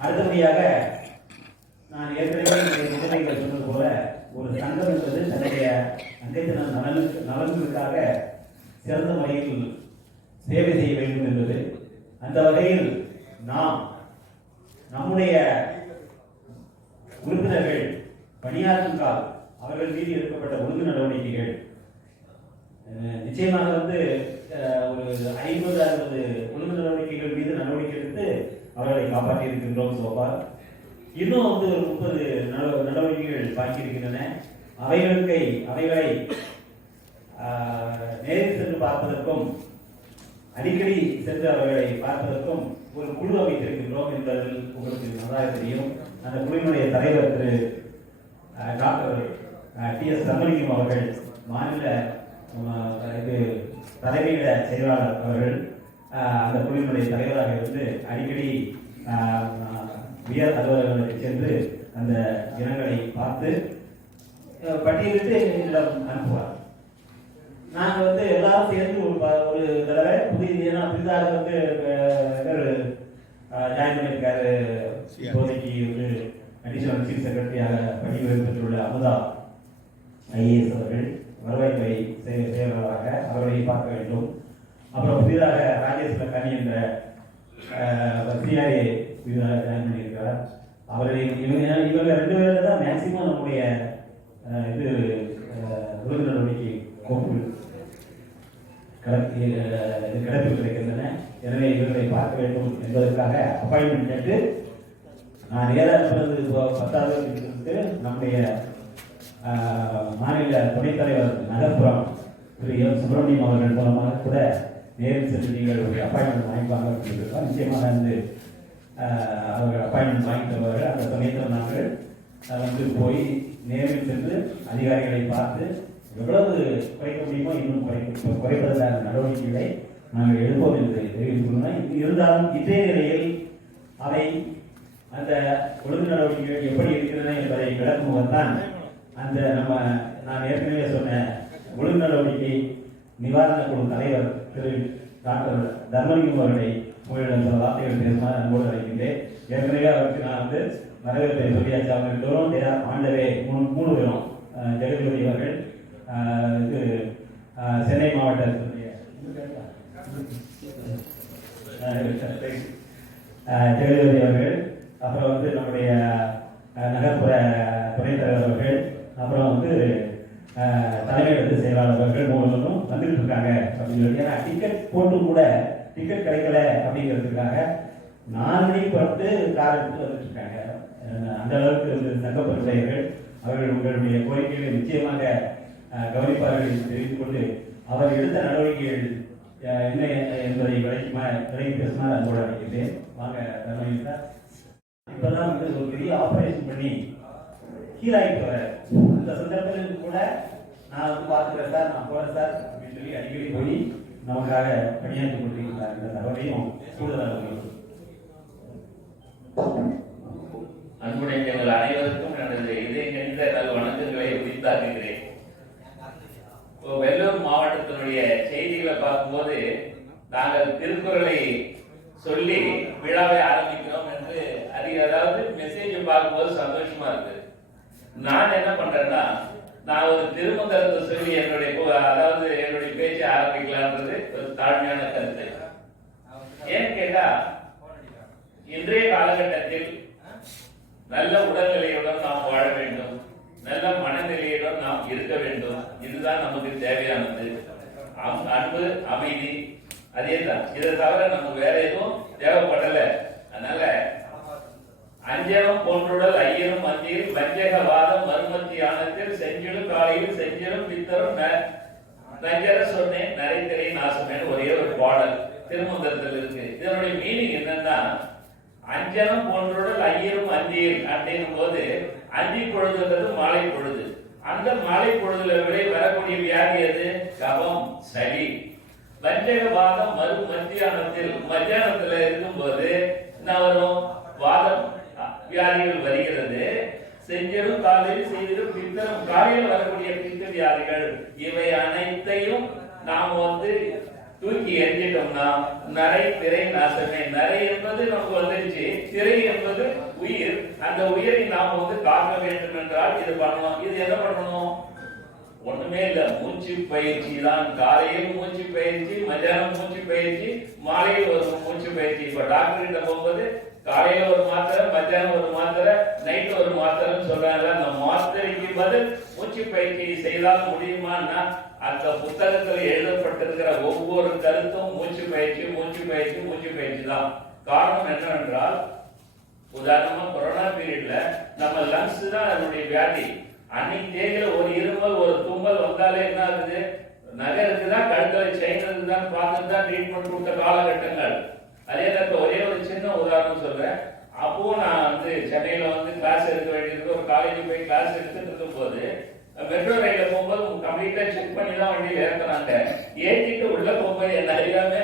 அடுத்தபடியாக நான் ஏற்கனவே நிலைமைகள் சொன்னது போல ஒரு சங்கம் என்பது தன்னுடைய அங்கத்தினர் நலன்களுக்காக சிறந்த முறையில் சேவை செய்ய வேண்டும் என்பது. அந்த வகையில் நாம் நம்முடைய உறுப்பினர்கள் பணியாற்றும் கால் அவர்கள் மீது எடுக்கப்பட்ட ஒழுங்கு நடவடிக்கைகள் நிச்சயமாக வந்து ஒரு 50-60 ஒழுங்கு நடவடிக்கைகள் மீது நடவடிக்கை எடுத்து அவர்களை காப்பாற்றி இருக்கின்றோம். சோபார் இன்னும் வந்து ஒரு 30 நடவடிக்கைகள் பாக்கி இருக்கின்றன. அவைகளை நேரில் சென்று பார்ப்பதற்கும் அடிக்கடி சென்று அவர்களை பார்ப்பதற்கும் ஒரு குழு அமைத்திருக்கின்றோம் என்பதில் உங்களுக்கு நன்றாக தெரியும். அந்த குழுவினுடைய தலைவர் திரு டாக்டர் டி.எஸ். தர்மலிங்கம் அவர்கள், மாநில தலைமையிட செயலாளர் அவர்கள் அந்த குழுவினுடைய தலைவராக இருந்து அடிக்கடி உயர் அலுவலர்களுக்கு சென்று அந்த இனங்களை பார்த்து பட்டியலிட்டு என்னிடம் அனுப்புவார். நாங்கள் வந்து எல்லாரும் சேர்ந்து ஒரு தடவை புதிதாக வந்து ஜாயின் பண்ணியிருக்காரு. இப்போதைக்கு ஒரு அடிஷனல் சீஃப் செக்ரட்டரியாக பணியில் பெற்றுள்ள அமுதா ஐஏஎஸ் அவர்கள் வருவாய்த்துறை செயலாளராக அவர்களை பார்க்க வேண்டும். அப்புறம் புதிதாக ராஜேஷ் லக்கானி என்ற சிஆர்ஏ புதிதாக ஜாயின் பண்ணியிருக்கிறார். இவங்க 2 பேரும் தான் மேக்சிமம் நம்முடைய ஒழுங்கு நடவடிக்கை கோப்பு கிடைக்கின்றன. எனவே இவர்களை பார்க்க வேண்டும் என்பதற்காக அப்பாயின்மெண்ட் கேட்டு நான் நேராக அனுப்புறது இப்போ 10வது நம்முடைய மாநில துணைத் தலைவர் நகர்ப்புறம் திரு எம் சுப்பிரமணியம் அவர்கள் மூலமாக கூட நேரில் சென்று நீங்கள் ஒரு அப்பாயின்மெண்ட் வாங்கிப்பாங்க அப்படின்னு நிச்சயமாக வந்து அவர்கள் அப்பாயின்மெண்ட் வாங்கி தருவார்கள். அந்த சமயத்தில் நாங்கள் வந்து போய் நேரில் சென்று அதிகாரிகளை பார்த்து எவ்வளவு குறைக்க முடியுமோ இன்னும் குறைப்பதற்கான நடவடிக்கைகளை நாங்கள் எடுப்போம் என்று தெரிவித்துள்ளோம். இருந்தாலும் இன்றைய நிலையில் அவை அந்த ஒழுங்கு நடவடிக்கைகள் எப்படி இருக்கிறது என்பதை விளக்குவதுதான் அந்த நான் ஏற்கனவே சொன்ன ஒழுங்கு நடவடிக்கை நிவாரண குழு தலைவர் திரு டாக்டர் தர்மலிங்கம் அவர்களை உங்களிடம் சில வார்த்தைகள் பேசுமாறு அன்போடு அழைக்கின்றேன். ஏற்கனவே அவருக்கு நான் வந்து வரவேற்பை சொல்லியாச்சு. அவங்க எல்லோரும் ஆண்டவே 3 பேரும் ஜெகஜோதி அவர்கள் இது சென்னை மாவட்டத்தினுடைய ஜெகஜோதி அவர்கள், அப்புறம் வந்து நம்முடைய நகர்ப்புற துணைத் தலைவர் அவர்கள், அப்புறம் வந்து தலைமை செயலாளர் அவர்கள் 3 பேரும் வந்துட்டு இருக்காங்க அப்படின்னு சொல்லி. ஏன்னா டிக்கெட் போட்டு கூட டிக்கெட் கிடைக்கல அப்படிங்கிறதுக்காக 4 மணிக்கு பார்த்து கார் எடுத்து வந்துட்டு இருக்காங்க. அந்த அளவுக்கு சங்க பரிசெயர்கள் அவர்கள் உங்களுடைய கோரிக்கைகளை நிச்சயமாக கவனிப்பார்கள் என்று தெரிவித்துக் கொண்டு அவர் எடுத்த நடவடிக்கைகள் என்ன என்பதை விளக்கி பேசுமாறு அன்போடு அழைக்கிறேன். வாங்க தர்மலிங்கம் சார். இப்பதான் வந்து ஒரு பெரிய ஆபரேஷன் பண்ணி ஹீராயிட்டு வர அந்த சந்தர்ப்பத்தில் கூட நான் வந்து பார்த்துக்கிறேன் சார், நான் போறேன் சார் அப்படின்னு சொல்லி அடிக்கடி போய் நமக்காக பணியாற்றி கொண்டிருக்கிறார். இந்த தகவலையும் கூடுதலாக அன்புடைய எங்கள் அனைவருக்கும் எனது இதயங்கனிந்த நல் வணக்கங்களை உரித்தாக்குகிறேன். வெள்ளூர் மாவட்டத்தினுடைய செய்திகளை பார்க்கும்போது நாங்கள் திருக்குறளை சொல்லி விழாவை ஆரம்பிக்கிறோம் என்று அதாவது மெசேஜ் பார்க்கும்போது சந்தோஷமா இருக்கு. நான் என்ன பண்றேன்னா, நான் ஒரு திருமந்திரத்தை சொல்லி என்னுடைய பேச்சை ஆரம்பிக்கலான்றது ஒரு தாழ்மையான கருத்து. ஏன்னு கேட்டா, இன்றைய காலகட்டத்தில் நல்ல உடல்நிலையுடன் நாம் வாழ வேண்டும், நல்ல மனநிலையுடன் நாம் இருக்க வேண்டும். இதுதான் நமக்கு தேவையானது. அன்பு, அமைதி, அதேதான். இதை தவிர நமக்கு வேற எதுவும் தேவைப்படல. அதனால அஞ்சனம் போன்றுடல் ஐயரும் மத்தியில் வஞ்சகவாதம் மறுமத்தியானத்தில் செஞ்சிலும் காலையில் செஞ்சிலும் பித்தரும் நஞ்சர சொன்னேன் நரைத்திரை நாசமேன் ஒரே ஒரு பாடல் திருமந்திரத்தில் இருக்கு. இதனுடைய மீனிங் என்னன்னா, அஞ்சனம் போன்றுடல் ஐயரும் அந்தியில் அப்படின்னும் போது அந்தி பொழுதுன்றது மாலை பொழுது. அந்த மாலை பொழுதுல வரக்கூடிய வியாதி எது? கபம், சளி. வஞ்சகவாதம் மறு மத்தியானத்தில் மத்தியானத்துல இருக்கும்போது என்ன வரும்? வாதம் வியாதிகள் வருகிறது. செஞ்சரும் காலையில் செய்திடும் பித்தரும் காலையில் வரக்கூடிய பித்த வியாதிகள், இவை அனைத்தையும் நாம் வந்து தூக்கி எறிஞ்சிட்டோம்னா நரை திரை நாசமே. நரை என்பது நமக்கு வந்துருச்சு, திரை என்பது உயிர். அந்த உயிரை நாம் வந்து காக்க வேண்டும் என்றால் இது பண்ணணும். இது என்ன பண்ணணும்? ஒண்ணுமே இல்ல, மூச்சு பயிற்சி தான். காலையில் மூச்சு பயிற்சி, மத்தியானம் மூச்சு பயிற்சி, மாலையில் ஒரு மூச்சு பயிற்சி. இப்ப டாக்டர் கிட்ட போகும்போது காலையில ஒரு மாத்திரை, மத்தியானம் ஒரு மாத்திரை, நைட் ஒரு மாத்திரைன்னு சொல்றாங்க. அந்த மாத்திரைக்கு பதில் மூச்சு பயிற்சி செய்தால் முடியுமான்னா, அந்த புத்தகத்தில் எழுதப்பட்டிருக்கிற ஒவ்வொரு கருத்தும் மூச்சு பயிற்சி, மூச்சு பயிற்சி, மூச்சு பயிற்சி தான். காரணம் என்னவென்றால், உதாரணமா கொரோனா பீரியட்ல நம்ம லங்ஸ் தான் அதனுடைய வியாதி. அன்னைக்கு தேதியில ஒரு இருமல், ஒரு தும்மல் வந்தாலே என்ன ஆகுது? நகருக்குதான், கழுத்துல செயின் இருக்குதான் பார்த்துட்டு தான் ட்ரீட்மெண்ட் கொடுத்த காலகட்டங்கள். அதே நேரத்தில் ஒரே ஒரு சின்ன உதாரணம் சொல்றேன். அப்போ நான் வந்து சென்னையில வந்து கிளாஸ் எடுக்க வேண்டியது, ஒரு காலேஜ் போய் கிளாஸ் எடுத்துட்டு இருக்கும் போது மெட்ரோ ரயில போகும்போது கம்ப்ளீட்டா செக் பண்ணி தான் வண்டியில ஏற்கிறாங்க. ஏற்றிட்டு உள்ள போகும்போது என்ன அறியாம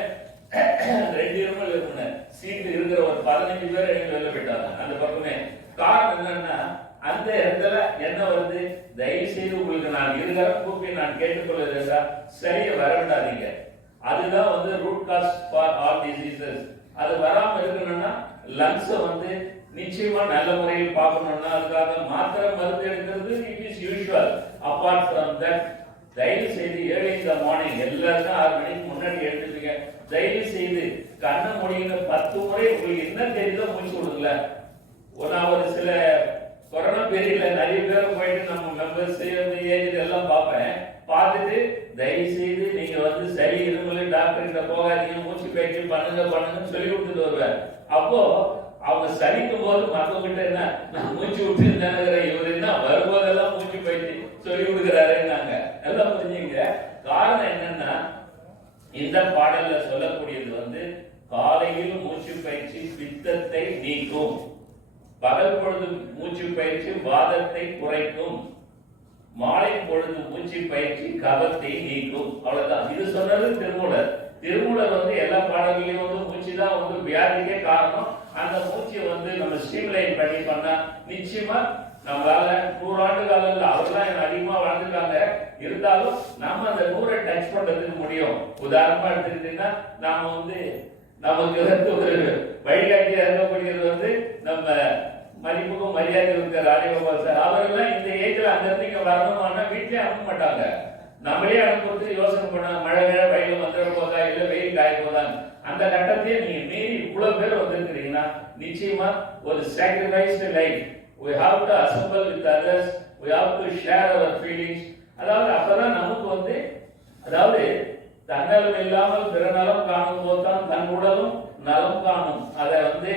2 இருமல் இருக்குன்னு சீட்டு இருக்கிற ஒரு 15 பேர் வெளில போயிட்டாங்க அந்த பக்கமே. காரணம் என்னன்னா, அந்த இடத்துல என்ன வருது? தயவு செய்து உங்களுக்கு நான் இருகரம் கூப்பி நான் கேட்டுக்கொள்வது என்றால் சரியா வரவிடாதீங்க. அதுதான் வந்து root cause for all diseases. அது வராம இருக்கணும்னா லங்ஸ் வந்து நிச்சயமா நல்ல முறையில் பார்க்கணும்னா அதுக்காக மாத்திரை மருந்து எடுக்கிறது it is usual. Apart from that, தயவு செய்து ஏர்லி இந்த மார்னிங் எல்லாருக்கும் 6 மணிக்கு முன்னாடி எழுந்துருங்க. தயவு செய்து கண்ணை முடியுங்க 10 முறை உங்களுக்கு என்ன தெரியுதோ மூச்சு விடுங்கள. நான் ஒரு சில கொரோனா பீரியட்ல நிறைய பேர் போயிட்டு நம்ம மெம்பர்ஸ் ஏஜ் எல்லாம் பார்ப்பேன். பார்த்துட்டு தயவு செய்து நீங்க வந்து சரி இருமல் டாக்டர் கிட்ட போகாதீங்க, மூச்சு பயிற்சி பண்ணுங்கன்னு சொல்லி கொடுத்துட்டு வருவார். அப்போ அவங்க சலிக்கும் போது மற்றவங்கிட்ட என்ன நான் மூச்சு விட்டு நினைக்கிறேன், இவர் என்ன வரும்போதெல்லாம் மூச்சு பயிற்சி சொல்லி கொடுக்குறாருன்னாங்க. எல்லாம் புரிஞ்சுங்க. காரணம் என்னன்னா, இந்த பாடல்ல சொல்லக்கூடியது வந்து காலையில் மூச்சு பயிற்சி பித்தத்தை நீக்கும், பகல் பொழுது மூச்சு பயிற்சி வாதத்தை குறைக்கும், மாலை பொழுது மூச்சு பயிற்சி கபத்தை நீக்கும். அவ்வளவுதான். இது சொன்னது திருமூலர். திருமூலர் வந்து எல்லா பாடல்களையும் வந்து மூச்சு தான் வந்து வியாதிக்கே காரணம். அந்த மூச்சை வந்து நம்ம ஸ்ட்ரீம்லைன் பண்ணி பண்ணா நிச்சயமா நம்மளால 100 ஆண்டு காலம் அவர்தான் அதிகமா வாழ்ந்துட்டாங்க. இருந்தாலும் நம்ம அந்த 100 டச் பண்றதுக்கு முடியும். உதாரணமா எடுத்துக்கிட்டீங்கன்னா நாம வந்து நமக்கு வந்து ஒரு வழிகாட்டியா இருக்கக்கூடியது வந்து நம்ம மதிப்புக்கும் மரியாதை இருக்கிற ராஜகோபால் சார். அவரெல்லாம் இந்த ஏஜ்ல அங்க இருந்து இங்க வரணும்னா வீட்லயே அனுப்ப மாட்டாங்க. நம்மளே அனுப்புறது யோசனை பண்ண மழை வெயில் வந்துட போதா இல்ல வெயில் காய போதான். அந்த கட்டத்தையே நீங்க மீறி இவ்வளவு பேர் வந்திருக்கிறீங்கன்னா நிச்சயமா ஒரு sacrificed life. we have to assemble with others, we have to share our feelings. அதாவது அப்பதான் நமக்கு வந்து அதாவது தன்னலம் இல்லாமல் பிறநலம் காணும் போதுதான் தன் உடலும் நலம் காணும். அதை வந்து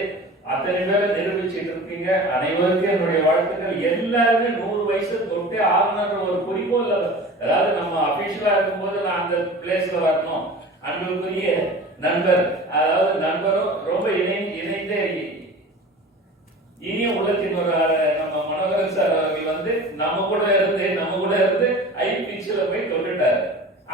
அத்தனை பேரை நிரூபிச்சுட்டு இருக்கீங்க. அனைவருக்கும் என்னுடைய வாழ்த்துக்கள். எல்லாருமே 100 வயசு தொட்டே ஆகணுன்ற ஒரு குறிக்கோள். அதாவது நம்ம அபிஷியலா இருக்கும்போது நான் அந்த பிளேஸ்ல வரணும். அன்புக்குரிய நண்பர், அதாவது நண்பரும் ரொம்ப இணைந்த இனிய உள்ளத்தின் ஒரு நம்ம மனோகரன் சார் அவர்கள் வந்து நம்ம கூட இருந்து ஐ பிச்சில போய் தொட்டுட்டாரு.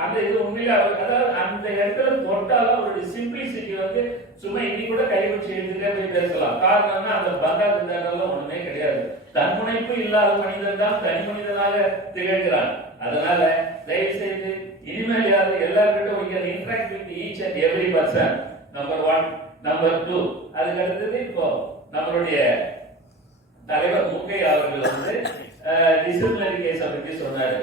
அந்த இது உண்மையில அதாவது அந்த இடத்துல தொட்டாலும் அவருடைய சிம்பிளிசிட்டி வந்து சும்மா இன்னைக்கு கூட கைவிட்டு எழுந்துட்டே போய் பேசலாம். காரணம்னா அந்த பந்தாதிதாரெல்லாம் ஒண்ணுமே கிடையாது. தன்முனைப்பு இல்லாத மனிதன் தான் தனி மனிதனாக திகழ்கிறான். அதனால தயவு செய்து இனிமேல் யாரு எல்லாருக்கிட்டும் we can interact with each and every person. Number 1. Number 2, அதுக்கு அடுத்தது இப்போ நம்மளுடைய தலைவர் முகை அவர்கள் வந்து டிசிப்ளினரி கேஸ் பத்தி சொன்னாரு.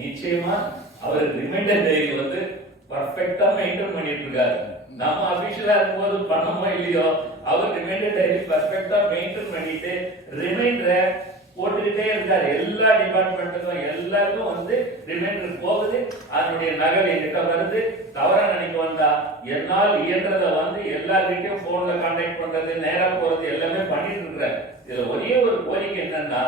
நிச்சயமா அவர் ரிமைண்டர் டைரி வந்து பர்ஃபெக்ட்டா மெயின்டைன் பண்ணிட்டு இருக்காரு. நம்ம அபிஷியலா இருக்கும்போது பண்ணமோ இல்லையோ அவர் ரிமைண்டர் டைரி பர்ஃபெக்ட்டா மெயின்டைன் பண்ணிட்டு ரிமைண்டரை போட்டுக்கிட்டே இருக்காரு. எல்லா டிபார்ட்மெண்ட்டுக்கும் எல்லாருக்கும் வந்து ரிமைண்டர் போகுது. அதனுடைய நகல் என்கிட்ட வருது. தவறா நினைக்க வந்தா என்னால் இயன்றதை வந்து எல்லார்கிட்டையும் போன்ல கான்டாக்ட் பண்றது, நேரா போறது எல்லாமே பண்ணிட்டு இருக்கிறார். இதுல ஒரே ஒரு கோரிக்கை என்னன்னா,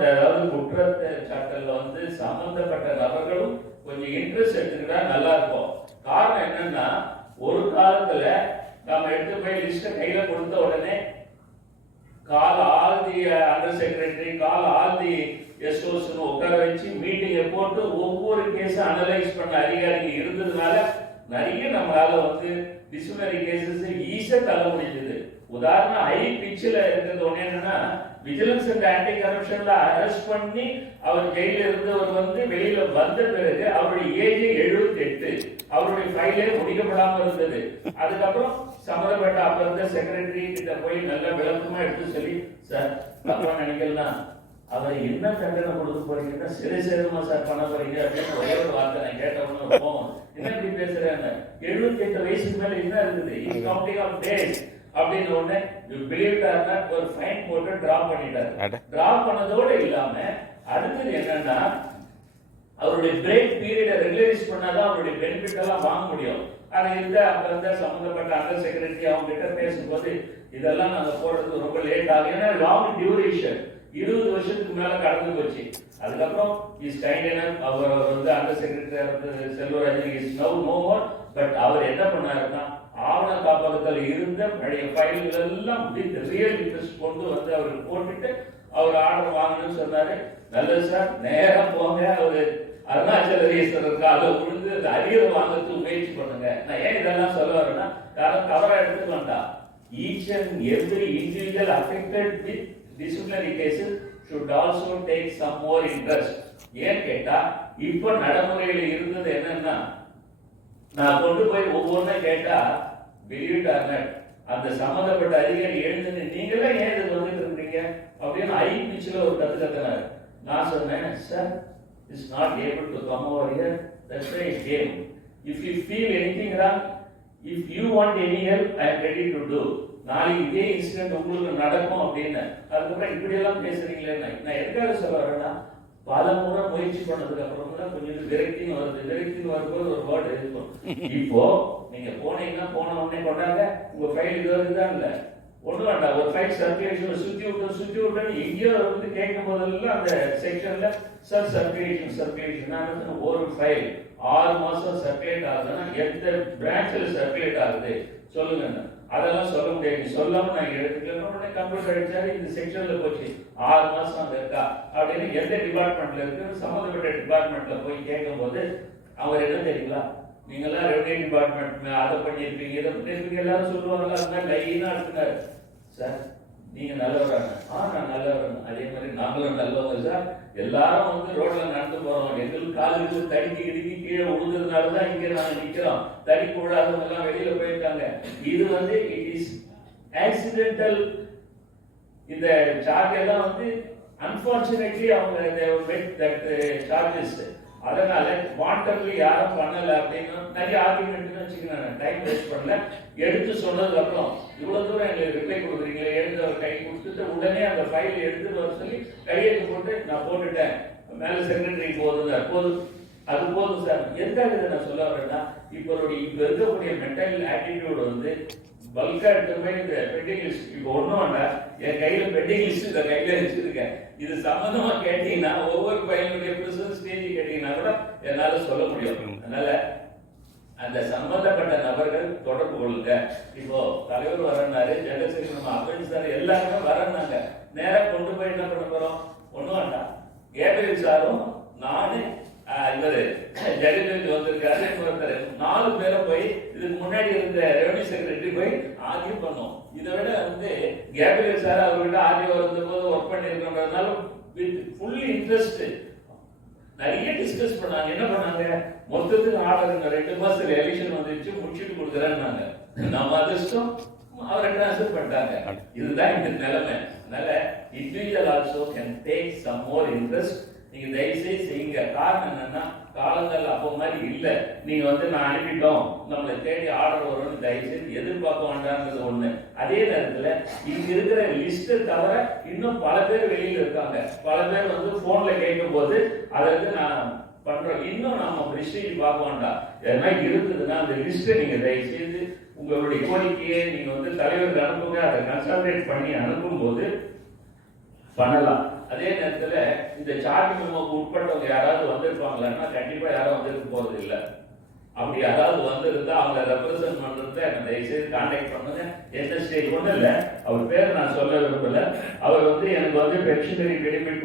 அதாவது குற்றத்தை சட்டத்துல வந்து சம்பந்தப்பட்ட நபர்களும் கொஞ்சம் இன்ட்ரெஸ்ட் எடுத்துக்கிட்டா நல்லா இருக்கும். காரணம் என்னன்னா, ஒரு காலத்துல நம்ம எடுத்து போய் லிஸ்ட கையில கொடுத்த உடனே call all the under secretary, call all the SOs உட்கார வச்சு மீட்டிங்கை போட்டு ஒவ்வொரு கேஸ அனலைஸ் பண்ண அதிகாரிகள் இருந்ததுனால நிறைய நம்மளால வந்து டிசிப்ளினரி கேசஸ் ஈஸியா தள்ள முடிஞ்சது. உதாரணம் ஹை பிச்சில் இருக்கிறது ஒண்ணு என்னன்னா, விஜிலன்ஸ் அண்ட் ஆன்டி கரப்ஷன்ல அரெஸ்ட் பண்ணி அவர் ஜெயில இருந்தவர் வந்து வெளியில வந்த பிறகு அவருடைய ஏஜ் 78, அவருடைய ஃபைலே முடிக்கப்படாம இருந்தது. அதுக்கப்புறம் சம்பந்தப்பட்ட அப்ப இருந்த செக்ரட்டரி கிட்ட போய் நல்ல விளக்கமா எடுத்து சொல்லி, சார் தப்பா நினைக்கலாம், அவரை என்ன தண்டனை கொடுக்க போறீங்கன்னா சிறை சேதமா சார் பண்ண போறீங்க அப்படின்னு ஒரே ஒரு வார்த்தை நான் கேட்டவொன்னு போவோம். என்ன இப்படி பேசுறாங்க, 78 வயசுக்கு மேல என்ன இருக்குது, இஸ் கவுண்டிங் ஆஃப் டேஸ் அப்படின்னு ஒண்ணு ஒரு ஃபைன் போட்டு டிராப் பண்ணிட்டாரு. டிராப் பண்ணதோட இல்லாம அடுத்தது என்னன்னா, அவருடைய பிரேக் பீரியட ரெகுலரைஸ் பண்ணாதான் அவருடைய பெனிஃபிட் எல்லாம் வாங்க முடியும். அது இருந்த அப்ப இருந்த சம்பந்தப்பட்ட அண்டர் செக்ரட்டரி அவங்க கிட்ட பேசும்போது இதெல்லாம் நாங்க போடுறது ரொம்ப லேட் ஆகும். ஏன்னா லாங் டியூரேஷன் 20 வருஷத்துக்கு மேல கடந்து போச்சு. அதுக்கப்புறம் இஸ் கைண்ட் எனஃப் அவர் வந்து under secretary Selvarajan is now no more. But அவர் என்ன பண்ணாருன்னா, ஆவண காப்பகத்தில் இருந்த பழைய ஃபைல்கள் எல்லாம் வித் ரியல் இன்ட்ரெஸ்ட் கொண்டு வந்து அவருக்கு போட்டுட்டு அவர் ஆர்டர் வாங்கணும்னு சொன்னாரு. நல்லது சார், நேரம் போங்க, அவரு அருணாச்சலேஸ்வரருக்கு அதை விழுந்து அந்த அரியரை வாங்கறதுக்கு முயற்சி பண்ணுங்க. நான் ஏன் இதெல்லாம் சொல்ல வரேன்னா, யாரும் தவறா எடுத்துக்க வேண்டாம். Each and every individual affected with disciplinary cases should also take some more interest. ஏன் கேட்டா, இப்ப நடைமுறையில இருந்தது என்னன்னா, நான் கொண்டு போய் ஒவ்வொன்றை கேட்டா believe it or not, அந்த சம்பந்தப்பட்ட அதிகாரி எழுந்து நீங்களே ஏன் இது வந்துட்டு இருக்கீங்க அப்படின்னு ஐ பிச்சில் ஒரு கத்துனாரு. நான் சொன்னேன், sir is not able to come over here, that's why I came. If you feel anything wrong, if you want any help, I am ready to do. நாளைக்கு இதே இன்சிடென்ட் உங்களுக்கு நடக்கும் அப்படின்னு அதுக்கப்புறம் இப்படி எல்லாம் பேசுறீங்களே. நான் எதுக்காக சொல்ல வரேன்னா, பல முறை முயற்சி பண்ணதுக்கு அப்புறம் கொஞ்சம் விரக்தின்னு வருது. விரக்தின்னு வரும்போது ஒரு வேர்டு இருக்கும். இப்போ நீங்க போனீங்கன்னா போன உடனே கொண்டாங்க உங்க ஃபைல் இது வருதுதான் இல்ல, ஒன்றும் வேண்டாம், ஒரு ஃபைல் சர்க்குலேஷன் சுற்றி விட்டு எங்கேயோ வந்து கேட்கும் போதெல்லாம் அந்த செக்ஷன்ல சர்க்குலேஷன் ஒரு ஃபைல் 6 மாசம் சர்க்குலேட் ஆகுதுன்னா எந்த பிரான்ச்ல சர்க்குலேட் ஆகுது சொல்லுங்க. அதெல்லாம் சொல்ல முடியாது. சொல்லாம நான் எடுத்துக்கலாம். கம்ப்யூட்டர் அடிச்சாரு இந்த செக்ஷன்ல போச்சு 6 மாசம் அங்க இருக்கா அப்படின்னு எந்த டிபார்ட்மெண்ட்ல இருக்கு சம்பந்தப்பட்ட டிபார்ட்மெண்ட்ல போய் கேட்கும் போது அவர் என்ன தெரியுங்களா, நீங்கெல்லாம் ரெவன்யூ டிபார்ட்மெண்ட் அதை பண்ணியிருப்பீங்க இதை பண்ணியிருப்பீங்க எல்லாரும் சொல்லுவாங்க. அது மாதிரி லைனா எடுத்துனாரு. சார் நீங்க நல்லவராங்க. நான் நல்லவராங்க. அதே மாதிரி நாங்களும் நல்லவங்க சார். எல்லாரும் வந்து ரோட்ல நடந்து போறோம். எங்களுக்கு காலுக்கு தடிக்கி கீழே விழுந்ததுனாலதான் இங்க நாங்க நிக்கிறோம். தடிக்க விடாதவங்க எல்லாம் வெளியில போயிருக்காங்க. இது வந்து இட் இஸ் ஆக்சிடென்டல். இந்த சார்ஜ் எல்லாம் வந்து அன்பார்ச்சுனேட்லி அவங்க சார்ஜஸ். அதனால வாண்டர்லி யாரும் பண்ணல அப்படின்னு நிறைய ஆர்குமெண்ட் வச்சுக்கிறேன். டைம் வேஸ்ட் பண்ணல. எடுத்து சொன்னதுக்கு அப்புறம் இவ்வளவு தூரம் எங்களுக்கு ரிப்ளை கொடுக்குறீங்களே, எடுத்து அவர் கை கொடுத்துட்டு உடனே அந்த ஃபைல் எடுத்து வர சொல்லி கையெழுத்து போட்டு நான் போட்டுட்டேன், மேல செக்ரட்டரி போதும் அது போதும் சார். எதுக்காக இதை நான் சொல்ல வரேன்னா, இப்ப இருக்கக்கூடிய மென்டல் ஆட்டிடியூட் வந்து பல்கா எடுத்த மாதிரி இந்த பெண்டிங் லிஸ்ட். இப்போ ஒண்ணும் வேண்டாம், என் கையில பெண்டிங் லிஸ்ட் இந்த கையில வச்சிருக்கேன். இது சம்பந்தமா கேட்டீங்கன்னா ஒவ்வொரு பையனுடைய பிரசன்ட் ஸ்டேஜ் கேட்டீங்கன்னா கூட என்னால சொல்ல முடியும். அதனால அந்த சம்பந்தப்பட்ட நபர்கள் தொடர்பு கொள்ளுங்க. இப்போ தலைவர் வரனாரு, ஜெகசேகரம் அப்துல் சார் எல்லாருமே வரனாங்க. நேரா கொண்டு போய் என்ன பண்ண போறோம், ஒண்ணும் வேண்டாம். கேபிரியல் சாரும் நானு இவரு ஜெகஜோதி வந்திருக்காரு, 4 பேரும் போய் இதுக்கு முன்னாடி இருந்த ரெவன்யூ செக்ரட்டரி போய் ஆர்கியூ பண்ணோம். இதை விட வந்து கேபிரியல் சார் அவர்கிட்ட ஆர்கியூ வந்த போது ஒர்க் பண்ணிருக்கோன்றதுனால வித் ஃபுல் இன்ட்ரெஸ்ட் நிறைய டிஸ்கஸ் பண்ணாங்க. என்ன பண்ணாங்க, மொத்தத்துக்கு ஆர்டருங்க 2 மாசத்துல எலெக்ஷன் வந்துச்சு முடிச்சுட்டு கொடுக்குறேன்னாங்க. நம்ம அதிர்ஷ்டம் அவரை டிரான்ஸ்ஃபர் பண்ணிட்டாங்க. இதுதான் இந்த நிலைமை. அதனால individual also can take some more interest. நீங்க தயவுசெய்து செய்யுங்க. காரணம் என்னன்னா, காலங்கள் அப்போ மாதிரி இல்ல. நீங்க வந்து நான் அனுப்பிட்டோம் நம்மளை தேடி ஆர்டர் வரும்னு தயவுசெய்து எதிர்பார்க்க வேண்டாம்ன்றது ஒண்ணு. அதே நேரத்துல இங்க இருக்கிற லிஸ்ட் தவிர இன்னும் பல பேர் வெளியில இருக்காங்க. பல பேர் வந்து போன்ல கேட்கும் போது அதை வந்து நான் பண்றோம். இன்னும் நம்ம லிஸ்ட் பார்க்க வேண்டாம். எதனா இருக்குதுன்னா அந்த லிஸ்ட்டை நீங்க தயவுசெய்து உங்களுடைய கோரிக்கையை நீங்க வந்து தலைவருக்கு அனுப்புங்க. அதை கன்சல்டேட் பண்ணி அனுப்பும் போது பண்ணலாம். அதே நேரத்துல இந்த சார்ஜ் மெமோக்கு உட்பட்டவங்க யாராவது வந்திருப்பாங்களான்னா கண்டிப்பா யாரும் வந்திருக்க போறது இல்லை. அப்படி யாராவது வந்திருந்தா அவங்க ரெப்ரசென்ட் பண்றத என்ன தயவுசெய்து கான்டாக்ட் பண்ணுங்க. எந்த ஸ்டேஜ் ஒன்றும் இல்லை, அவர் பேர் நான் சொல்ல விரும்பல. அவர் வந்து எனக்கு வந்து பென்ஷனரி பெனிஃபிட்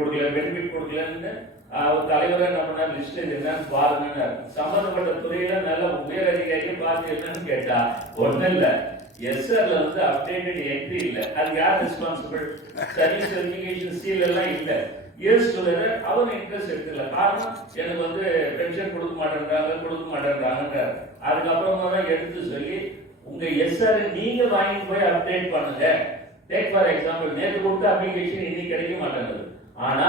கொடுக்கலன்னு அவர் தலைவரை என்ன பண்ண லிஸ்ட் என்னன்னு பாருங்க. சம்பந்தப்பட்ட துறையில நல்ல உயர் அதிகாரியை பார்த்து என்னன்னு கேட்டா ஒன்னும் இல்லை. எஸ்ஆர்ல வந்து அப்டேட்டட் என்ட்ரி இல்ல. அது யார் ரெஸ்பான்சிபிள்? சர்வீஸ் வெரிஃபிகேஷன் சீல் எல்லாம் இல்ல. இயர்ஸ் டுவெலர் அவன் இன்ட்ரெஸ்ட் எடுத்துல. காரணம் எனக்கு வந்து பென்ஷன் கொடுக்க மாட்டேன்றாங்க. அதுக்கப்புறமா தான் எடுத்து சொல்லி உங்க எஸ்ஆர் நீங்க வாங்கி போய் அப்டேட் பண்ணுங்க. டேக் ஃபார் எக்ஸாம்பிள், நேற்று கொடுத்த அப்ளிகேஷன் இன்னைக்கு கிடைக்க மாட்டேங்குது. ஆனா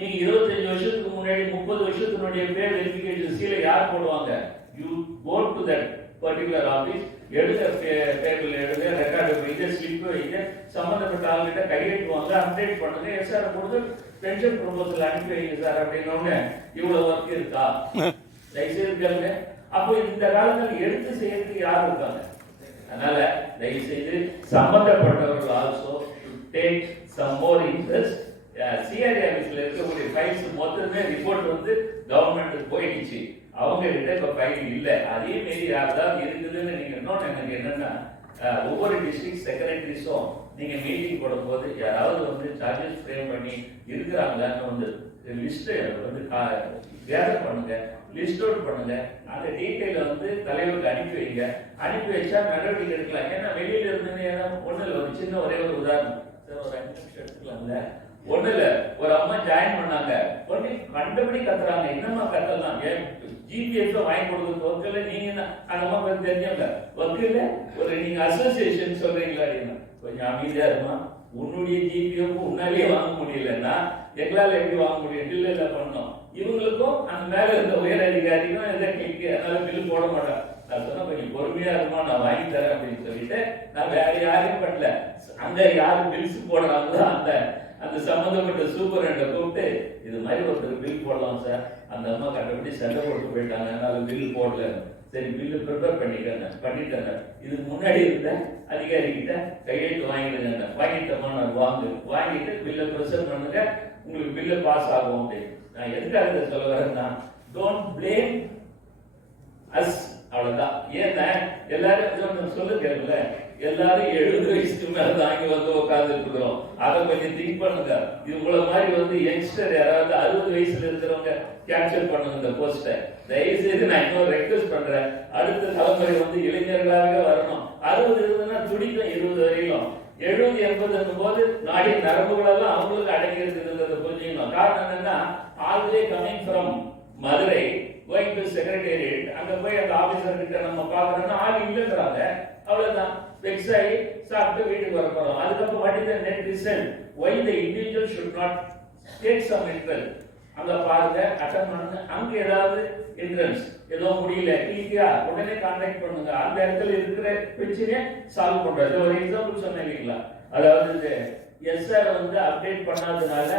நீங்க 25 வருஷத்துக்கு முன்னாடி 30 வருஷத்துடைய பேர் வெரிஃபிகேஷன் சீலை யார் போடுவாங்க? You go to that particular office, எடுங்க டேபிள் எடுங்க, ரெக்கார்டு வைங்க, ஸ்லிப் வைங்க, சம்பந்தப்பட்ட ஆள்கிட்ட கையெழுத்துவாங்க, அப்டேட் பண்ணுங்க, எஸ்ஆர் கொடுத்து பென்ஷன் ப்ரொபோசல் அனுப்பி வைங்க சார் அப்படின்னு. இவ்வளவு ஒர்க் இருக்கா? தயவுசெய்து கேளுங்க. அப்போ இந்த காலத்தில் எடுத்து செய்யறதுக்கு யார் இருக்காங்க? அதனால தயவுசெய்து சம்பந்தப்பட்டவர்கள் also take some more interest. CRA ஆபீஸ்ல இருக்கக்கூடிய ஃபைல்ஸ் மொத்தமே ரிப்போர்ட் வந்து கவர்மெண்ட்டுக்கு போயிடுச்சு. அவங்க கிட்ட இப்ப ஃபைல் இல்ல. அதே மாரி யாராவது இருக்குதுன்னு நீங்க இன்னொன்னு எனக்கு என்னன்னா, ஒவ்வொரு டிஸ்ட்ரிக்ட் செக்ரட்டரிஸும் நீங்க மீட்டிங் போடும்போது யாராவது வந்து சார்ஜஸ் ஃப்ரேம் பண்ணி இருக்கிறாங்களான்னு வந்து லிஸ்ட் வந்து கேதர் பண்ணுங்க, லிஸ்ட் அவுட் பண்ணுங்க. அந்த டீட்டெயில வந்து தலைவருக்கு அனுப்பி வைங்க. அனுப்பி வச்சா நடவடிக்கை எடுக்கலாம். ஏன்னா வெளியில இருந்து ஒண்ணு இல்லை, ஒரு சின்ன ஒரே ஒரு உதாரணம் சார், ஒரு 5 நிமிஷம் எடுத்துக்கலாம்ல. ஒண்ணு இல்ல, ஒரு அம்மா ஜாயின் பண்ணாங்க, ஒண்ணு கண்டபடி கத்துறாங்க. என்னமா கத்தலாம்? ஜிபிஎஸ் வாங்கி கொடுக்குறது ஒர்க்கில் நீங்க அந்த அம்மா பேர் தெரிஞ்சவங்க ஒர்க்கில் ஒரு நீங்க அசோசியேஷன் சொல்றீங்களா? கொஞ்சம் அமைதியா இருக்குமா? உன்னுடைய ஜிபிஎஃப் உன்னாலேயே வாங்க முடியலன்னா எங்களால எப்படி வாங்க முடியும்? இல்ல பண்ணோம். இவங்களுக்கும் அந்த மேல இருந்த உயர் அதிகாரிக்கும் எதை கிளிக்கு, அதனால பில்லு போட மாட்டான். நான் சொன்னா கொஞ்சம் பொறுமையா இருக்குமா, நான் வாங்கி தரேன் அப்படின்னு சொல்லிட்டு நான் வேற யாரையும் பண்ணல. அங்க யாரு பில்ஸ் போடுறாங்களோ அந்த அந்த சம்பந்தப்பட்ட சூப்பரண்டை கூப்பிட்டு இது மாதிரி ஒருத்தர் பில் போடலாம் சார், அந்த அம்மா கண்டபடி சண்டை போட்டு போயிட்டாங்க, அதனால பில் போடல. சரி, பில்லு ப்ரிப்பேர் பண்ணிட்டேன். இதுக்கு முன்னாடி இருந்த அதிகாரிகிட்ட கையெழுத்து வாங்கிடுங்க. வாங்கிட்டோமா, நான் வாங்கிட்டு பில்லை ப்ரெசென்ட் பண்ணுங்க, உங்களுக்கு பில்லு பாஸ் ஆகும் அப்படின்னு. நான் எதுக்காக சொல்ல வரேன்னா, டோன்ட் பிளேம் அஸ், அவ்வளவுதான். ஏன்னா எல்லாரும் சொல்லுங்க, எல்லாரும் 70 வயசுக்கு மேல தாங்கி வந்து உட்கார்ந்து இருக்கிறோம். அதை கொஞ்சம் திங்க் பண்ணுங்க. இவங்கள மாதிரி யங்ஸ்டர் யாராவது 60 வயசுல இருக்கிறவங்க கேப்சர் பண்ணுங்க இந்த போஸ்டை. தயவு செய்து நான் இன்னொரு ரெக்வெஸ்ட் பண்றேன், அடுத்த தலைமுறை இளைஞர்களாக வரணும். 60 இருந்ததுன்னா துடிக்கும் 20 வரையிலும். 70 80 போது நாடி நரம்புகளெல்லாம் அவங்களுக்கு அடங்கியிருக்கு இருந்ததை புரிஞ்சுக்கணும். காரணம் என்னன்னா, ஆல்வே coming from Madurai going to secretariat, அங்க போய் அந்த ஆபீசர் கிட்ட நம்ம பாக்குறோம்னா ஆள் இல்லைங்கிறாங்க. அவ்வளவுதான், வெக்ஸ் ஆகி சாப்பிட்டு வீட்டுக்கு வர போறோம். அதுக்கப்புறம் what is the net result? why the individual should not take some interest? அங்க பாருங்க, அட்டெண்ட் பண்ணுங்க. அங்க ஏதாவது என்ட்ரன்ஸ் ஏதோ முடியல கிளியா உடனே கான்டாக்ட் பண்ணுங்க. அந்த இடத்துல இருக்கிற பிரச்சனையை சால்வ் பண்றது. ஒரு எக்ஸாம்பிள் சொன்னேன் இல்லைங்களா, அதாவது எஸ்ஆர் அப்டேட் பண்ணாததுனால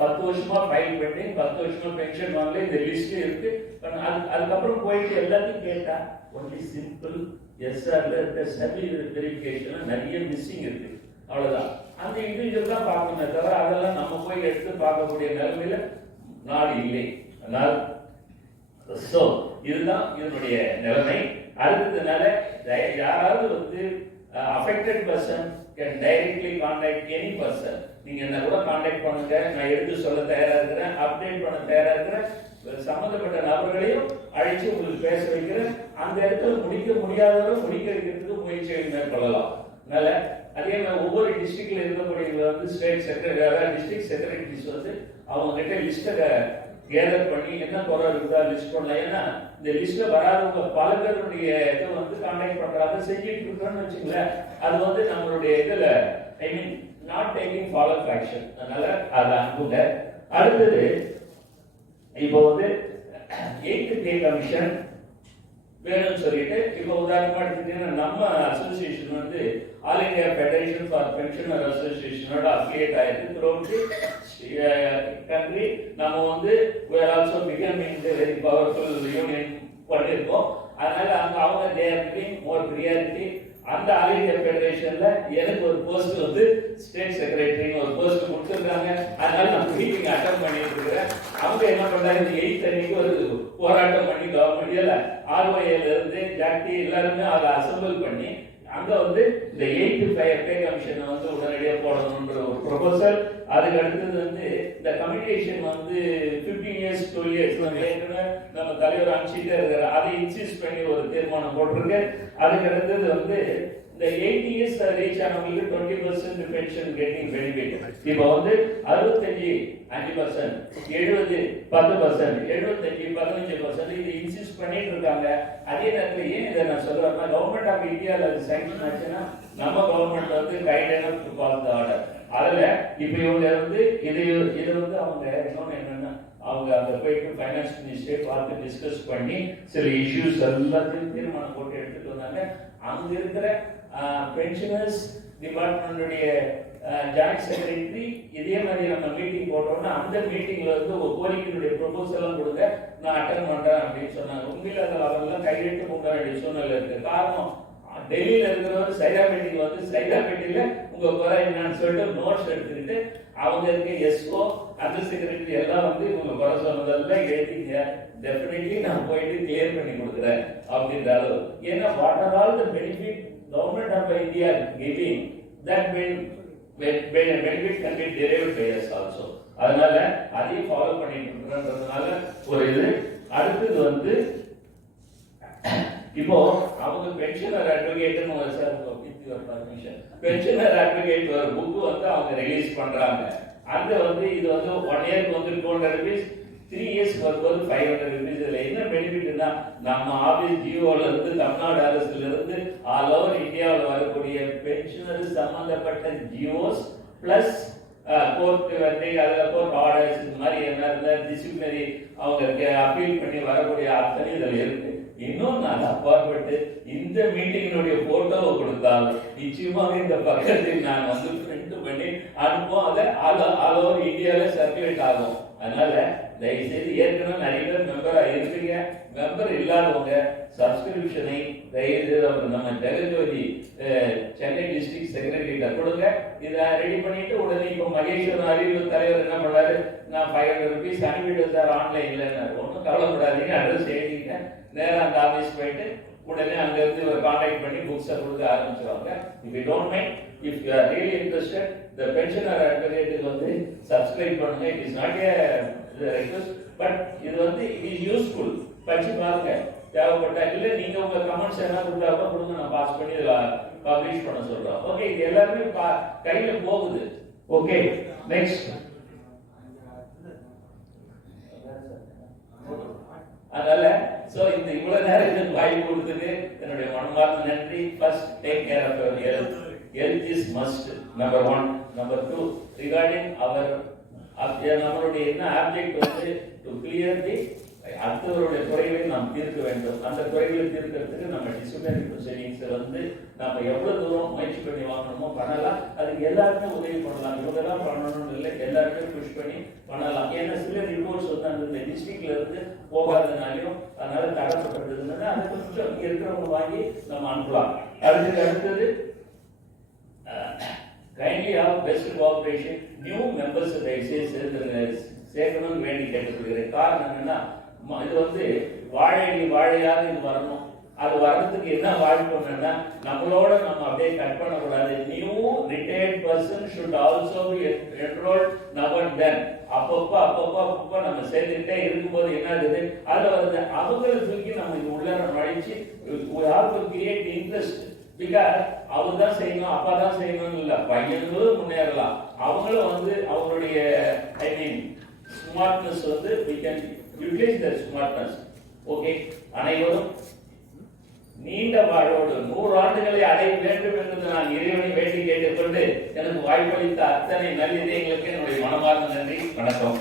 10 வருஷமா ஃபைல் பண்ணி 10 வருஷமா பென்ஷன் வாங்கல, இந்த லிஸ்ட் இருக்கு. அதுக்கப்புறம் போயிட்டு எல்லாத்தையும் கேட்டா ஒன்லி சிம்பிள் எஸ்ஆர்ல இருக்க சர்டிஃபிகேட் வெரிஃபிகேஷன்ல நிறைய மிஸ்ஸிங் இருக்கு. அவ்வளவுதான். அந்த இண்டிவிஜுவல் தான் பார்க்கணுமே தவிர அதெல்லாம் நம்ம போய் எடுத்து பார்க்கக்கூடிய நிலைமையில நாடு இல்லை. அதனால் இதுதான் இதனுடைய நிலைமை. அடுத்ததுனால யாராவது affected person can directly contact any person. நீங்க என்ன கூட கான்டாக்ட் பண்ணுங்க, நான் எடுத்து சொல்ல தயாரா இருக்கிறேன், அப்டேட் பண்ண தயாரா இருக்கிறேன். சம்பந்தப்பட்ட நபர்களையும் அழைச்சு உங்களுக்கு பேச வைக்கிறேன். அந்த இடத்துல முடிக்க முடியாதவரை முடிக்க வைக்கிறதுக்கு முயற்சிகள் மேற்கொள்ளலாம். அதனால அதே மாதிரி ஒவ்வொரு டிஸ்ட்ரிக்ட்ல இருக்கக்கூடிய ஸ்டேட் செக்ரட்டரி டிஸ்ட்ரிக்ட் செக்ரட்டரிஸ் அவங்க கிட்ட லிஸ்ட்டை கேதர் பண்ணி என்ன குறை இருக்குதா லிஸ்ட் பண்ணலாம். ஏன்னா இந்த லிஸ்ட்ல வராதவங்க பல பேருடைய இதை கான்டாக்ட் பண்றாங்க, செஞ்சுட்டு இருக்கோம்னு வச்சுங்களேன். அது நம்மளுடைய இதுல I mean not taking follow action. அதனால அதை அனுப்புங்க. அடுத்தது இப்போ 8th பே கமிஷன் வேணும்னு சொல்லிட்டு இப்போ உதாரணமா எடுத்துட்டீங்கன்னா நம்ம association all India federation for pensioner அசோசியேஷனோட அஃபிலியேட் ஆயிருக்கு. த்ரூஅவுட் கண்ட்ரி நம்ம we are also becoming a very powerful union பண்ணிருக்கோம். அதனால அவங்க they are giving more priority. அந்த ஆல் இந்தியா ஃபெடரேஷன்ல எனக்கு ஒரு போஸ்ட் ஸ்டேட் செக்ரட்டரி ஒரு போஸ்ட் கொடுத்துருக்காங்க. அதனால நான் மீட்டிங் அட்டெண்ட் பண்ணிட்டு இருக்கிறேன். அவங்க என்ன பண்றாங்க, இந்த 8th அன்னைக்கு ஒரு போராட்டம் பண்ணி கவர்மெண்ட்ல ஆர்ஒஏல இருந்து ஜாக்டி எல்லாருமே அதை அசம்பிள் பண்ணி அங்க இந்த 8th பே கமிஷனை உடனடியாக போடணும்ன்ற ஒரு ப்ரொபோசல். அதுக்கு அடுத்தது இந்த கம்யூனிகேஷன் 15 years 12 years நம்ம தலைவர் அனுப்பிச்சிட்டே இருக்கிற அதை இன்சிஸ்ட் பண்ணி ஒரு தீர்மானம் போட்டிருக்கு. அதுக்கு அடுத்தது இந்த 80 years ரீச் ஆனவங்களுக்கு 20% பென்ஷன் கெட்டிங் பெனிஃபிட். இப்போ 65 5%, 70 10%, 75 15% இது இன்சிஸ்ட் பண்ணிட்டு இருக்காங்க. அதே நேரத்தில் ஏன் இதை நான் சொல்றேன்னா, கவர்மெண்ட் ஆஃப் இந்தியாவில் அது சாங்ஷன் ஆச்சுன்னா நம்ம government guidance to pass the order. அதுல இப்போ இவங்க இது அவங்க இன்னொன்னு என்னன்னா, அவங்க அங்க போயிட்டு ஃபைனான்ஸ் மினிஸ்டர் பார்த்து டிஸ்கஸ் பண்ணி சில இஷ்யூஸ் எல்லாத்தையும் தீர்மானம் போட்டு எடுத்துட்டு வந்தாங்க. அங்க இருக்கிற பென்ஷனர்ஸ் டிபார்ட்மெண்ட்டுடைய ஜாயிண்ட் செக்ரட்டரி இதே மாதிரி நம்ம மீட்டிங் போட்டோம்னா அந்த மீட்டிங்ல ஒரு கோரிக்கையுடைய ப்ரொபோசலும் கொடுங்க, நான் அட்டெண்ட் பண்றேன் அப்படின்னு சொன்னாங்க. உண்மையில அவரெல்லாம் கையெழுத்து போட வேண்டிய சூழ்நிலை இருக்கு. காரணம், டெல்லியில இருக்கிறவர் சைதாபேட்டைக்கு சைதாபேட்டையில உங்க குறை என்னன்னு சொல்லிட்டு நோட்ஸ் எடுத்துக்கிட்டு அவங்க இருக்க எஸ்ஓ அந்த செக்ரட்டரி எல்லாம் இவங்க குறை சொன்னதெல்லாம் எழுதிங்க, டெஃபினெட்லி நான் போயிட்டு கிளியர் பண்ணி கொடுக்குறேன் அப்படின்ற அளவு. ஏன்னா what are all the benefit government of India giving that benefit can be derived by us also. அதனால அதையும் ஃபாலோ பண்ணிட்டு இருக்கிறதுனால ஒரு இது. அடுத்தது இப்போ அவங்க பென்ஷனர் அட்வொகேட்னு பர்மிஷன் பென்ஷனர் அட்வொகேட் ஒரு புக் அவங்க ரிலீஸ் பண்றாங்க. அந்த இது 1 இயருக்கு 200 rupees, 3 years வரும்போது 500 rupees. இதுல என்ன பெனிஃபிட்னா, நம்ம ஆபீஸ் ஜியோல இருந்து தமிழ்நாடு அரசுல இருந்து ஆல் ஓவர் இந்தியாவில் வரக்கூடிய பென்ஷனர் சம்பந்தப்பட்ட ஜியோஸ் பிளஸ் கோர்ட் அதுல கோர்ட் ஆர்டர்ஸ் இந்த மாதிரி என்ன இருந்தா டிசிப்ளினரி அவங்க அப்பீல் பண்ணி வரக்கூடிய அத்தனை இதுல இருக்கு. இன்னும் நான் அப்பாற்பட்டு இந்த மீட்டிங்கினுடைய போட்டோவை கொடுத்தால் நிச்சயமாக இந்த பக்கத்தில் நான் ஃப்ரெண்டு பண்ணி அனுப்புவோம். அதை ஆல் ஓவர் இந்தியாவில சர்க்குலேட் ஆகும். அதனால தயவுசெய்து ஏற்கனவே நிறைய பேர் மெம்பரா இருக்கீங்க. மெம்பர் இல்லாதவங்க சப்ஸ்கிரிப்ஷனை தயவுசெய்து நம்ம ஜெகஜோதி சென்னை டிஸ்ட்ரிக்ட் செக்ரட்டரியிட்ட கொடுங்க. இதை ரெடி பண்ணிட்டு உடனே இப்போ மகேஸ்வரன் அறிவு தலைவர் என்ன பண்ணாரு, நான் 500 rupees அனுப்பிட்டு சார் ஆன்லைன்ல. ஒன்றும் கவலைப்படாதீங்க, அட்ரஸ் எழுதிங்க, நேரம் அந்த ஆஃபீஸ் போயிட்டு உடனே அங்க இருந்து கான்டாக்ட் பண்ணி புக்ஸை கொடுக்க ஆரம்பிச்சிருவாங்க. If you don't mind, if you are really interested, the pensioner அட்வொகேட்டுக்கு வந்து சப்ஸ்கிரைப் பண்ணுங்க. It is not a request, but இது வந்து இட் இஸ் யூஸ்ஃபுல். படிச்சு பாருங்க, தேவைப்பட்டா இல்ல நீங்க உங்க கமெண்ட்ஸ் என்ன கொடுத்தாலும் கொடுங்க, நான் பாஸ் பண்ணி பப்ளிஷ் பண்ண சொல்றோம். ஓகே, இது எல்லாருமே கையில போகுது. Okay, next. அதனால சோ இந்த இவ்வளவு நேரம் எனக்கு வாய்ப்பு கொடுத்தது என்னுடைய மனமார்ந்த நன்றி. First, take care of your health. Health is must, number 1. Number 2, regarding அவர் நம்மளுடைய என்ன ஆப்ஜெக்ட் வந்து டு கிளியர் தி அடுத்தவருடைய குறைகளை நாம் தீர்க்க வேண்டும். அந்த குறைகளை தீர்க்கிறதுக்கு நம்ம டிசிப்ளினரி ப்ரொசீடிங்ஸ் வந்து நம்ம எவ்வளவு தூரம் முயற்சி பண்ணி வாங்கணுமோ பண்ணலாம். அதுக்கு எல்லாருமே உதவி பண்ணலாம். இவங்கெல்லாம் பண்ணணும்னு இல்லை, எல்லாருமே புஷ் பண்ணி பண்ணலாம். ஏன்னா சில ரிப்போர்ட்ஸ் வந்து அந்த டிஸ்ட்ரிக்ட்ல இருந்து போகாதனாலையும் அதனால தடப்பட்டிருந்ததுன்னா அதை கொஞ்சம் இருக்கிறவங்க வாங்கி நம்ம அனுப்பலாம். அடுத்தது kindly of best cooperation. New members சேர்க்கணும்னு வேண்டி கேட்டுக்கொள்கிறேன். காரணம் என்னன்னா, இது வந்து வாழையாக இது வரணும். அது வர்றதுக்கு என்ன வாய்ப்பு என்னன்னா, நம்மளோட நம்ம அப்படியே கட் பண்ணக்கூடாது. New retired person should also be enrolled now and then. அப்பப்போ நம்ம சேர்த்துக்கிட்டே இருக்கும்போது என்ன ஆகுது, அதுல வந்து அவங்களை தூக்கி நம்ம இது உள்ள நுழைச்சு we have to create interest. Because அவர் தான் செய்யணும், அப்பா தான் செய்யணும் இல்ல, பையன்களும் முன்னேறலாம். அவங்களும் வந்து அவங்களுடைய ஐ மீன் ஸ்மார்ட்னஸ் வந்து we can utilize their smartness. Okay, அனைவரும் நீண்ட வாழ்வோடு 100 ஆண்டுகளை அடைய வேண்டும் என்று நான் இறைவனை வேண்டி கேட்டுக்கொண்டு எனக்கு வாய்ப்பளித்த அத்தனை நல்ல இதயங்களுக்கு என்னுடைய மனமார்ந்த நன்றி. வணக்கம்.